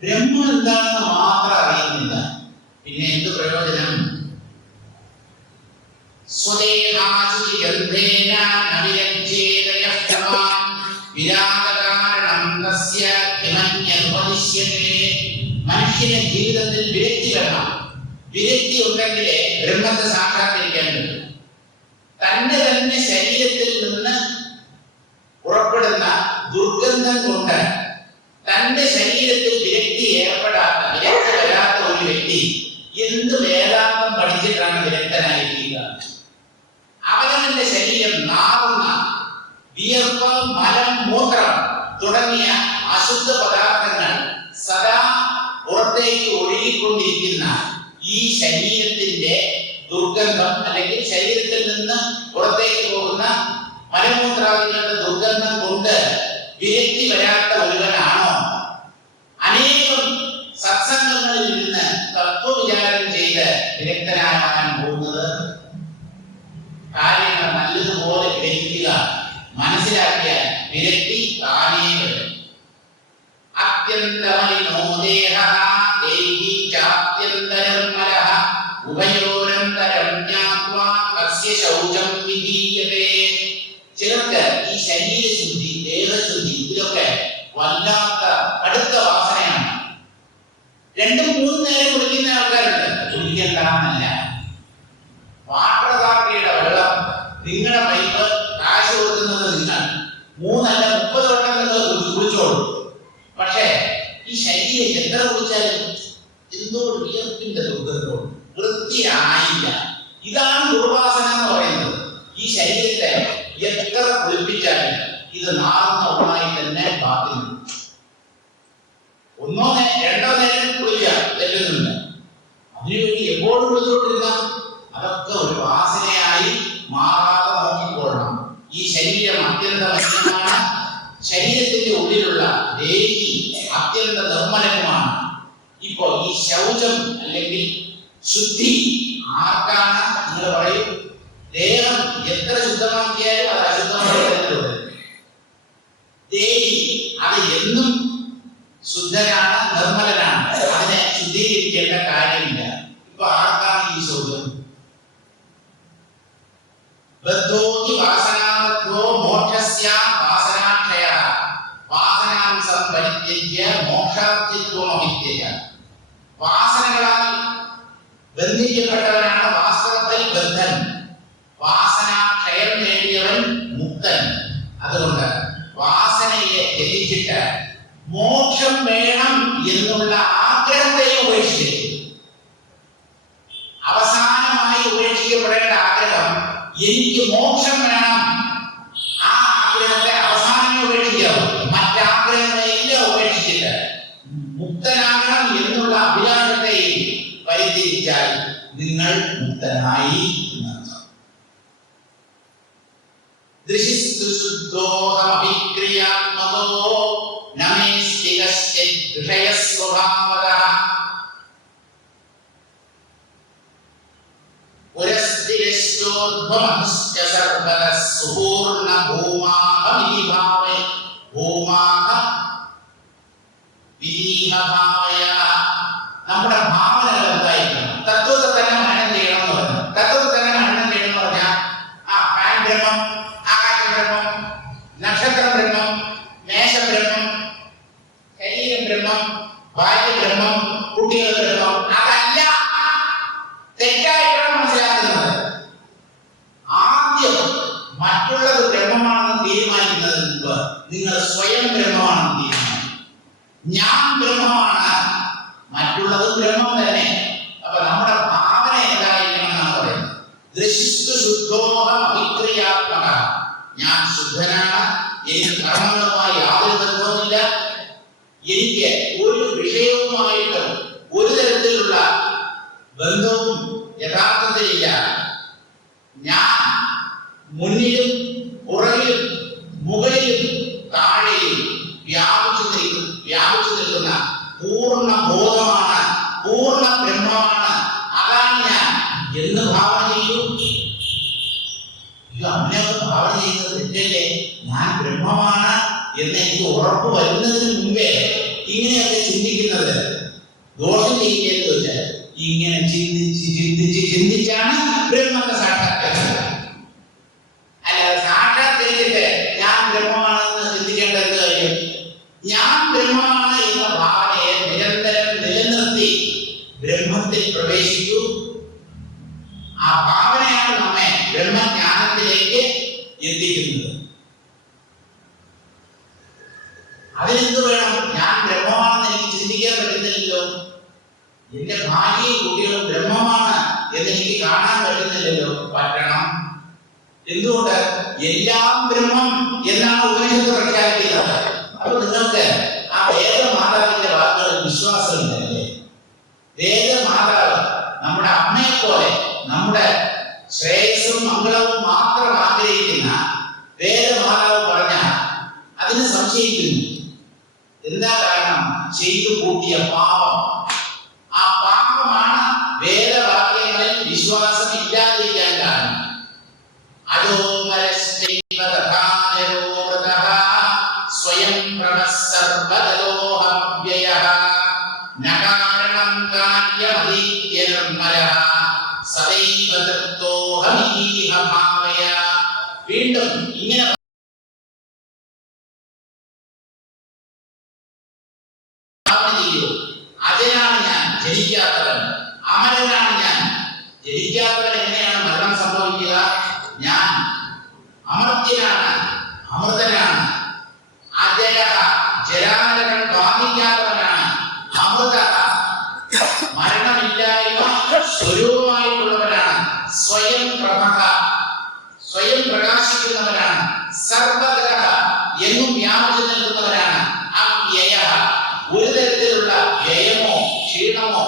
ബ്രഹ്മം എന്താണെന്ന് മാത്രം അറിയുന്നില്ല. പിന്നെ എന്ത് പ്രയോജനം? മനുഷ്യന്റെ ജീവിതത്തിൽ വിരക്തി വേണം. വിരക്തി ഉണ്ടെങ്കിലേ ബ്രഹ്മത്തെ സാക്ഷാത്കരിക്കാൻ പറ്റും. തന്റെ തന്നെ ശരീരത്തിൽ നിന്ന് പുറപ്പെടുന്ന ദുർഗന്ധം കൊണ്ട് തന്റെ ശരീരത്തിൽ വിരക്തി ഏർപ്പെടാത്ത, വിരക്തി വരാത്ത ഒരു വ്യക്തി എന്ത് വേദാന്തം പഠിച്ചിട്ടാണ് വിരക്തനായിരിക്കുക? അവനവന്റെ ശരീരം നാറുന്ന വിയർപ്പ്, മലം, മൂത്രം തുടങ്ങിയ അശുദ്ധ പദാർത്ഥങ്ങൾ സദാ പുറത്തേക്ക് ഒഴുകിക്കൊണ്ടിരിക്കുന്ന ഈ ശരീരത്തിന്റെ ദുർഗന്ധം, അല്ലെങ്കിൽ ശരീരത്തിൽ നിന്ന് പുറത്തേക്ക് പോകുന്ന മലമൂത്രാദികളുടെ ദുർഗന്ധം കൊണ്ട് വിരക്തി വരാത്ത ഒരുവനാണോ അനേകം സത്സംഗങ്ങളിൽ നിന്ന് തത്വവിചാരം ചെയ്ത് വിരക്തനാകാൻ പോകുന്നത്? കാര്യങ്ങൾ നല്ലതുപോലെ ഗ്രഹിക്കുക, മനസ്സിലാക്കിയാൽ വിരക്തി താനേ വരും. അത്യന്തമലിനോ ദേഹഃ ദേഹി ചാത്യന്തനിർമ്മലഃ ഉഭയോരന്തരം ജ്ഞാത്വാ കസ്യ ശൗചം വിധീയതേ. ചിലർക്ക് ഈ ശരീരശുദ്ധി, ദേഹശുദ്ധി ഇതിലൊക്കെ വല്ലാത്ത അടുത്ത വാസനയാണ്. 2-3 നേരം കുളിക്കുന്ന ആൾക്കാരുണ്ട്. കുളിക്കണ്ടെന്നല്ല, വാട്ടർ അതോറിറ്റിയുടെ വെള്ളം നിങ്ങളുടെ പൈപ്പ് കാശ് കൊടുക്കുന്നത് നിങ്ങൾ 3 അല്ല 30 വട്ടം നിങ്ങൾ കുളിച്ചോളൂ. പക്ഷേ ഈ ശരീരം എത്ര കുളിച്ചാലും എന്തോ വിയർപ്പിന്റെ ദുർഗന്ധവും വൃത്തിയായില്ല. ഇതാണ് ദുർവാസന എന്ന് പറയുന്നത്. ഈ ശരീരത്തെ എത്ര കുളിപ്പിച്ചാലും ഇത് നാറുന്ന ഒന്നായി തന്നെ ബാധിക്കുന്നു. 1-2 നേരം കുളിക്കാം, തെറ്റുന്നില്ല. അതിനുവേണ്ടി എപ്പോഴും കുളിച്ചോണ്ടിരുന്ന അതൊക്കെ ഒരു വാസനയായി മാറാതെ നോക്കിക്കൊള്ളണം. ഈ ശരീരം അത്യന്ത മലിനമാണ്. ശരീരത്തിന്റെ ഉള്ളിലുള്ള ദേഹി അത്യന്ത നിർമ്മലനുമാണ്. ഇപ്പോ ഈ ശൗചം അല്ലെങ്കിൽ ശുദ്ധി ആർക്കാണ്? നിങ്ങൾ പറയും. ദേഹം എത്ര ശുദ്ധമാക്കിയാലും അത് അശുദ്ധമായിട്ടുള്ളത്. ദേഹി അത് എന്നും ശുദ്ധനാണ്, നിർമ്മലനാണ്. അതിനെ ശുദ്ധീകരിക്കേണ്ട കാര്യമില്ല. ഇപ്പൊ ആർക്കാണ് ഈ ശൗചം? ബദ്ധോഹി വാസനാബദ്ധോ മോക്ഷസ്യ വാസനാക്ഷയ വാസനാംസം പരിത്യജ്യ മോക്ഷാർത്ഥിത്വം അവിദ്യയ. വാസനകളാൽ ബന്ധിക്കപ്പെട്ടവനാണ് വാസ്തവത്തിൽ ബദ്ധൻ. വാസനാക്ഷയം നേടിയവൻ മുക്തൻ. അതുകൊണ്ട് വാസനയെ ത്യജിച്ചിട്ട് മോക്ഷം വേണം എന്നുള്ള ആഗ്രഹത്തെ ഉപേക്ഷിച്ചു. അവസാനമായി ഉപേക്ഷിക്കപ്പെടേണ്ട ആഗ്രഹം എനിക്ക് മോക്ഷം വേണം. ആ ആഗ്രഹത്തെ അവസാനം ഉപേക്ഷിക്കാവൂ. മറ്റാഗ്രഹങ്ങളെല്ലാം ഉപേക്ഷിച്ചിട്ട് മുക്തനാകണം എന്നുള്ള അഭിലാഷത്തെയും പരിത്യജിച്ചാൽ നിങ്ങൾ മുക്തനായി എന്നർത്ഥം. ദൃശിസ്തു ശുദ്ധോഹമഭിക്രിയാത്മകോ നമേസ്തി കശ്ചിത് ദൃശയസ്വഭാവതഃ പുരസ്തിരശ്ചോദ്ഭവമുശ്ച സർവതഃ സുപൂർണ്ണ ഭൂമാഹ വിധിഭാവേ ഭൂമാഹ വിധിഭാവയ. നമ്മുടെ ഭാവനകൾ എന്തായിരിക്കണം? തത്വത്തെ തന്നെ മനനം ചെയ്യണം എന്ന് പറഞ്ഞു. തത്വത്തെ തന്നെ മനനം ചെയ്യണം എന്ന് പറഞ്ഞാൽ ഫാൻ ബ്രഹ്മം, ആകാശ ബ്രഹ്മം, നക്ഷത്ര ബ്രഹ്മം, മേശബ്രഹ്മം, ശരീരം ബ്രഹ്മം, ഭാര്യ ബ്രഹ്മം, കുട്ടികൾ ബ്രഹ്മം. അതല്ല, തെറ്റായിട്ടാണ് മനസ്സിലാക്കുന്നത്. ആദ്യം മറ്റുള്ളത് ബ്രഹ്മമാണെന്ന് തീരുമാനിക്കുന്നതിന് മുമ്പ് നിങ്ങൾ സ്വയം ബ്രഹ്മമാണെന്ന് തീരുമാനിക്കും. ഞാൻ ബ്രഹ്മമാണ്, മറ്റുള്ളത് ബ്രഹ്മം തന്നെ. അപ്പൊ നമ്മുടെ ഭാവന എന്തായിരിക്കണം എന്നാണ് പറയുന്നത്. ദൃശിസ്തു ശുദ്ധോഹം അവിക്രിയാത്മക. ഞാൻ ശുദ്ധനാണ്, എനിക്ക് കർമ്മങ്ങളുമായി യാതൊരു ബന്ധവുമില്ല, എനിക്ക് ഒരു വിഷയവുമായിട്ടും ഒരു തരത്തിലുള്ള ബന്ധവും യഥാർത്ഥത്തിലില്ല. ഞാൻ മുന്നിലും പുറകിലും മുകളിലും താഴെയും വ്യാപിച്ചു നിൽക്കുന്ന പൂർണ്ണ ബോധമാണ്, പൂർണ്ണ ബ്രഹ്മമാണ്. അതാണ് ഞാൻ എന്ന് ഭാവന ചെയ്യൂ. അങ്ങനെയൊക്കെ ഭാവന ചെയ്യുന്നത് തെറ്റല്ലേ? ഞാൻ ബ്രഹ്മമാണ് എന്ന് എനിക്ക് ഉറപ്പ് വരുന്നതിന് മുമ്പേ ഇങ്ങനെയൊക്കെ ചിന്തിക്കുന്നത് ദോഷം ചെയ്യേണ്ടത് വെച്ചാൽ ഇങ്ങനെ ചിന്തിച്ചാണ് ബ്രഹ്മത്തെ സാക്ഷാത്കരിച്ചത്. അല്ലാതെ സാക്ഷാത്കരിച്ചിട്ട് ഞാൻ ബ്രഹ്മമാണെന്ന് ചിന്തിക്കേണ്ട എന്ത് കാര്യം? ഞാൻ ബ്രഹ്മമാണ് എന്ന ഭാവനയെ നിരന്തരം നിലനിർത്തി ബ്രഹ്മത്തിൽ പ്രവേശിക്കൂ. ആ ഭാവനയാണ് നമ്മെ ബ്രഹ്മജ്ഞാനത്തിലേക്ക് എത്തിക്കുന്നത്. അതിനെന്ത് വേണം? ഞാൻ ബ്രഹ്മമാണെന്ന് എനിക്ക് ചിന്തിക്കാൻ പറ്റുന്നില്ലല്ലോ. എന്റെ ഭാര്യയും കുട്ടികളും ബ്രഹ്മമാണ് എന്ന് എനിക്ക് കാണാൻ പറ്റുന്നില്ലല്ലോ. പറ്റണം. എന്തുകൊണ്ട്? എല്ലാം ബ്രഹ്മം എന്നാണ് ഉപനിഷത്ത് പ്രഖ്യാപിക്കുന്നത്. അപ്പൊ നിങ്ങൾക്ക് ആ വേദമാതാവിന്റെ വാക്കുകളിൽ വിശ്വാസമില്ലല്ലേ? വേദമാതാവ് നമ്മുടെ അമ്മയെ പോലെ നമ്മുടെ ശ്രേയസ്സും മംഗളവും മാത്രം ആഗ്രഹിക്കുന്ന വേദമാതാവ് പറഞ്ഞാൽ അതിന് സംശയിക്കുന്നു. എന്താ കാരണം? ചെയ്തു കൂട്ടിയ പാപം. ആ പാപമാണ് വേദവാക്യങ്ങളിൽ വിശ്വാസം ഇല്ലാതിരിക്കാൻ കാരണം. സ്വയം സർവദലോഹമവ്യയഃ നകാരണം കാര്യമതീത്യ നിർമ്മലഃ സദൈവ തൃപ്തോഹമീഹ ഭാവയ. വീണ്ടും ഇങ്ങനെ അതിനാണ് ഞാൻ ജനിക്കാത്തവൻ, അമരനാണ് ഞാൻ. ജനിക്കാത്തവൻ എങ്ങനെയാണ് മരണം സംഭവിക്കുക? ഞാൻ അമർത്യനാണ്, അമൃതനാണ്. അജയ ജരാമരകൾ ബാധിക്കാത്തവനാണ്. അമൃത മരണമില്ലായ്മ സ്വരൂപമായിട്ടുള്ളവനാണ്. സ്വയം പ്രഭ, സ്വയം പ്രകാശിക്കുന്നവനാണ്. സർവഗ്രഹ എങ്ങും വ്യാപിച്ചു നിൽക്കുന്നവനാണ്. അവ്യയ ഒരു തരത്തിലുള്ള വ്യയമോ ക്ഷീണമോ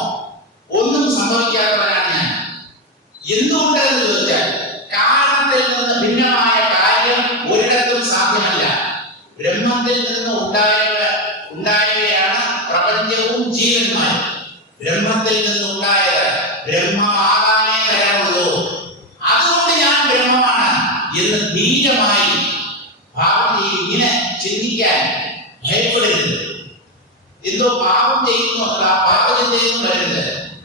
ഒന്നും സംഭവിക്കാത്തവനാണ് ഞാൻ. എന്തുകൊണ്ടെന്ന് ചോദിച്ചാൽ കാരണത്തെ ബ്രഹ്മത്തിൽ നിന്ന് ഉണ്ടായവയാണ് പ്രപഞ്ചവും ജീവന്മാരും. ബ്രഹ്മത്തിൽ നിന്നുണ്ടായത് ബ്രഹ്മമാകാനേ തരാനുള്ളൂ. അതുകൊണ്ട് ഞാൻ ബ്രഹ്മമാണ് എന്ന് ധീരമായി ഭാവനയിൽ ഇങ്ങനെ ചിന്തിക്കാൻ ഭയപ്പെടരുത്. എന്തോ പാപം ചെയ്യുന്നു അല്ല പാപം ചെയ്യുന്നു വരരുത്.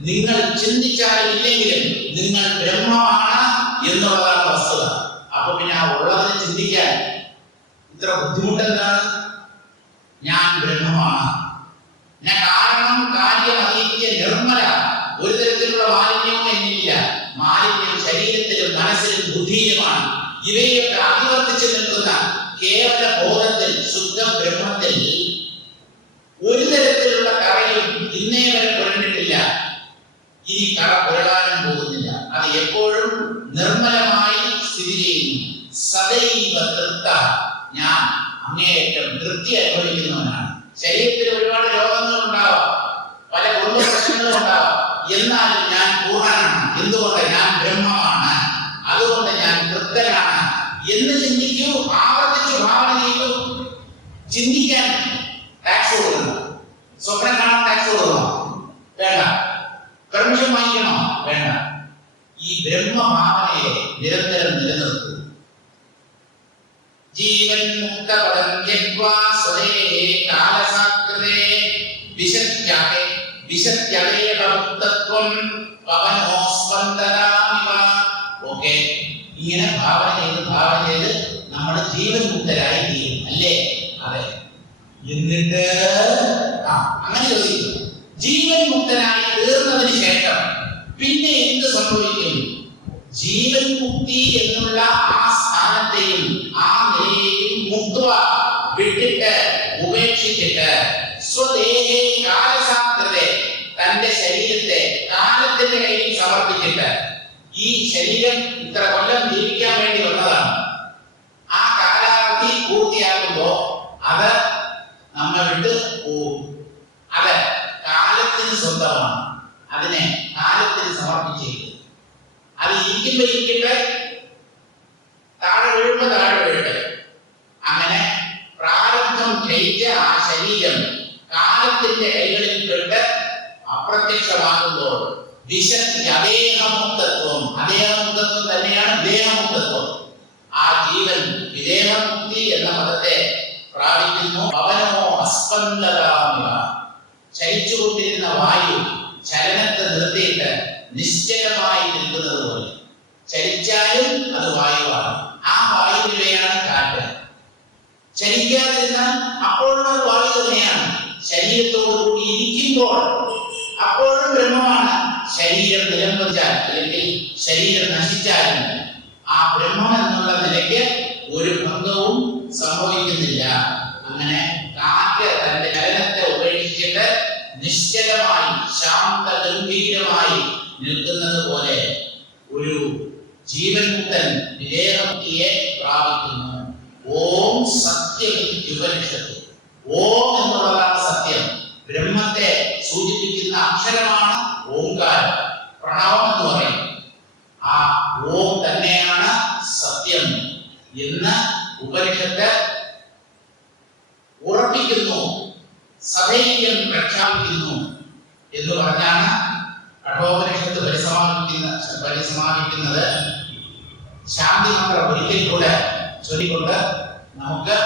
നിങ്ങൾ ചിന്തിച്ചാലും ഇല്ലെങ്കിലും നിങ്ങൾ ബ്രഹ്മമാണ് എന്നുള്ളതാണ് വസ്തുത. അപ്പൊ പിന്നെ ആ ഉള്ളതിനെ ചിന്തിക്കാൻ ഇത്ര ബുദ്ധിമുട്ടെന്താണ്? ഞാൻ ബ്രഹ്മമാണ്. ഞാൻ കാരണം കാര്യം അറിയിക്കുക നിർമ്മല, ഒരു തരത്തിലുള്ള മാലിന്യവും എന്നില്ല. മാലിന്യം ശരീരത്തിലും മനസ്സിലും ബുദ്ധിയിലുമാണ്. ഇവയൊക്കെ അതിവർത്തിച്ചു നിൽക്കുന്ന കേവല ബോധത്തിൽ, ശുദ്ധ ബ്രഹ്മത്തിൽ ഒരു തരത്തിലുള്ള കറയും ഇന്നേ വരെ പുരണ്ടിട്ടില്ല. ഇനി കറ പുരളാനും പോകുന്നില്ല. അത് എപ്പോഴും നിർമ്മലമായി സ്ഥിതി ചെയ്യുന്നു. സദൈവ തൃപ്ത, ഞാൻ അങ്ങേയറ്റം തൃപ്തി അനുഭവിക്കുന്നവനാണ്. ശരീരത്തിൽ ഒരുപാട് രോഗങ്ങൾ ഉണ്ടാവാം, പല കുടുംബ പ്രശ്നങ്ങളും ഉണ്ടാവാം, എന്നാലും ഞാൻ പൂർണ്ണനാണ്. എന്തുകൊണ്ട്? ഞാൻ ബ്രഹ്മമാണ്. അതുകൊണ്ട് ഞാൻ തൃപ്തനാണ് എന്ന് ചിന്തിക്കൂ. ആവർത്തിച്ചു ഭാവന ചെയ്യൂ. ചിന്തിക്കാൻ ടാക്സ് കൊടുക്കണം, സ്വപ്നം കാണാൻ ടാക്സ് കൊടുക്കണോ? വേണ്ട. പെർമിഷൻ വാങ്ങിക്കണോ? വേണ്ട. ഈ ബ്രഹ്മഭാവനയെ നിരന്തരം നിലനിർത്തൂ. ജീവൻ മുക്തപദം ത്യക്വാ സ്വദേഹേ കാലസാകൃതേ വിശത്യമേവ മുക്തത്വം പവനോ സ്പന്ദനാമിവ. ഓക്കെ, ഇങ്ങനെ ഭാവന ചെയ്ത് നമ്മൾ ജീവൻ മുക്തരായി തീരും, അല്ലേ? അതെ. എന്നിട്ട് അങ്ങനെ ചോദിക്കും, ജീവൻ മുക്തനായി തീർന്നതിന് ശേഷം പിന്നെ എന്ത് സംഭവിക്കും? ജീവൻ മുക്തി എന്നുള്ള ആ സ്ഥാനത്തെയും ആ നിലയെയും മുക്ത വിട്ടിട്ട് ഉപേക്ഷിച്ചിട്ട് സ്വദേഹേ കാലസാകൃതേ, തന്റെ ശരീരത്തെ കാലത്തിന്റെ കയ്യിൽ സമർപ്പിച്ചിട്ട്, ഈ ശരീരം ഇത്ര കൊല്ലം ജീവിക്കാൻ വേണ്ടി വന്നതാണ്. ആ കാലാവധി പൂർത്തിയാകുമ്പോ അത് നമ്മെ വിട്ട് പോകും. അത് കാലത്തിന് സ്വന്തമാണ്. അതിനെ കാലത്തിന് സമർപ്പിച്ചിരിക്കും. അത് ഇരിക്കുമ്പോ ഇരിക്കട്ടെ, താഴെ വീഴുമ്പോ താഴെ വീഴട്ടെ. അങ്ങനെ പ്രാരബ്ധം ജയിച്ച ആ ശരീരം കാലത്തിന്റെ കൈകളിൽ പെട്ട് അപ്രത്യക്ഷമാകുമ്പോൾ ദേഹമുക്തത്വം, അദേഹമുക്തത്വം തന്നെയാണ് ദേഹമുക്തത്വം. ആ ജീവൻ വിദേഹമുക്തി എന്ന പദത്തെ പ്രാപിക്കുന്നു. പവനോ അസ്പന്ദതാമിവ, ചലിച്ചുകൊണ്ടിരുന്ന വായു ചലനത്തെ നിർത്തിയിട്ട് നിശ്ചലമായി നിൽക്കുന്നത് പോലെ. ചലിച്ചാലും അത് വായുവാണ്. ആ വായുവിനെയാണ് കാറ്റ്. ചലിക്കാതിരുന്നാൽ അപ്പോഴും അത് വായു തന്നെയാണ്. ശരീരത്തോടുകൂടി ഇരിക്കുമ്പോൾ അപ്പോഴും ബ്രഹ്മമാണ്. ശരീരം നിലംപതിച്ചാൽ അല്ലെങ്കിൽ ശരീരം നശിച്ചാലും ആ ബ്രഹ്മം എന്നുള്ള നിലയ്ക്ക് ഒരു ഭംഗവും സംഭവിക്കുന്നില്ല. അങ്ങനെ കാറ്റ് തന്റെ ചലനത്തെ ഉപേക്ഷിച്ചിട്ട് നിശ്ചലമായി ശാന്ത ഗംഭീരമായി നിൽക്കുന്നത് പോലെ ഒരു ജീവൻ മുക്തൻ വിദേഹമുക്തിയെ പ്രാപിക്കുന്നു. ഓം സത്യമുപനിഷത്ത്. ഓം എന്നുള്ളതാണ് സത്യം. ബ്രഹ്മത്തെ സൂചിപ്പിക്കുന്ന അക്ഷരമാണ് ഓംകാരം, പ്രണവം എന്ന് പറയും. ആ ഓം തന്നെയാണ് സത്യം എന്ന് ഉപനിഷത്ത് ഉറപ്പിക്കുന്നു, സദൈവം പ്രഖ്യാപിക്കുന്നു എന്ന് പറഞ്ഞാണ് കഠോപനിഷത്ത് പരിസമാപിക്കുന്നത്. ശാന്തി മന്ത്രം ഒരിക്കൽ കൂടെ ചൊല്ലിക്കൊണ്ട് നമുക്ക്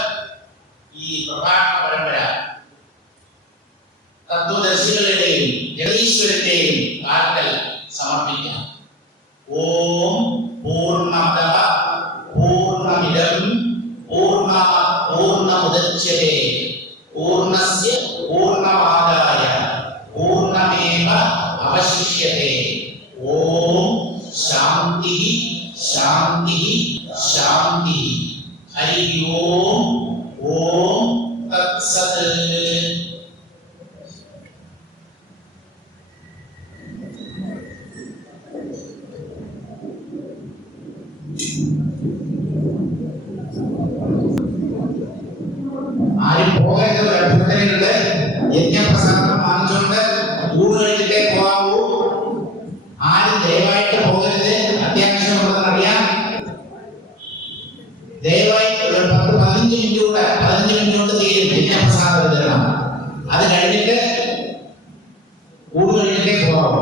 ഈ പ്രഭാഷണ പരമ്പര തത്വദർശികളുടെയും ജഗദീശ്വരന്റെയും കാലത്തിൽ സമർപ്പിക്കാം. ഓം പൂർണ്ണമദഃ പൂർണ്ണമിദം പൂർണ്ണമുദച്യതേ പൂർണ്ണസ്യ പൂർണ്ണമാദായ പൂർണ്ണമേവ അവശിഷ്യതേ. ഓം ശാന്തി ശാന്തി ശാന്തി. ഹരി ഓം. ഓം തത്സത്. ആരും പോകരുത്. അഭ്യർത്ഥനയുണ്ട്. യജ്ഞപ്രസാദം വാങ്ങിച്ചുകൊണ്ട് ഊണ് കഴിച്ചിട്ടേ പോകാവൂ. ആരും ദയവായിട്ട് പോകരുത്. അത്യാവശ്യമുള്ളതെന്ന് അറിയാം. ദയവായി ഒരു 10-15 15 മിനിറ്റ് കൊണ്ട് തീരും പിന്നെ പ്രസാദ വിതരണം. അത് കഴിഞ്ഞിട്ട് ഊണ് കഴിഞ്ഞിട്ടേ പോകാവൂ.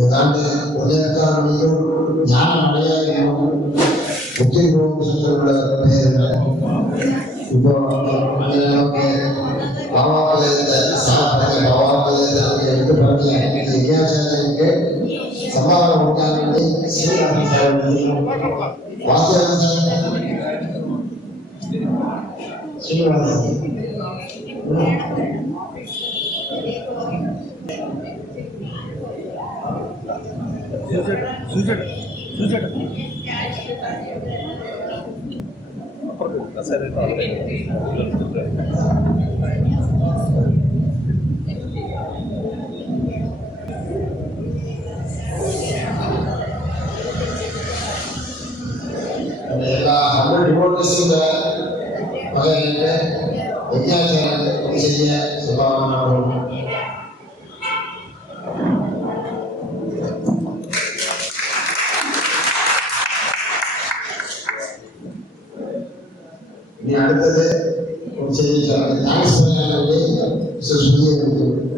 ഏതാണ്ട് 1.25 മണിക്കൂർ ഞാൻ മഴയായിരുന്നു ഒത്തിരി പ്രോഗ്രാമുകളുടെ പേരിൽ ഇപ്പോൾ അങ്ങനെയൊക്കെ എടുത്തു പറഞ്ഞ വിദ്യാഭ്യാസത്തിലേക്ക് സംഭാവന കൊടുക്കാൻ വേണ്ടി എല്ലാ 100 ഡിവോട്ടീസിന്റെ മകനെ വിദ്യാഭ്യാസം ചെറിയ സ്വഭാവമാണ്. ഇനി അടുത്തത് താങ്ക്സ് പറയാൻ വേണ്ടി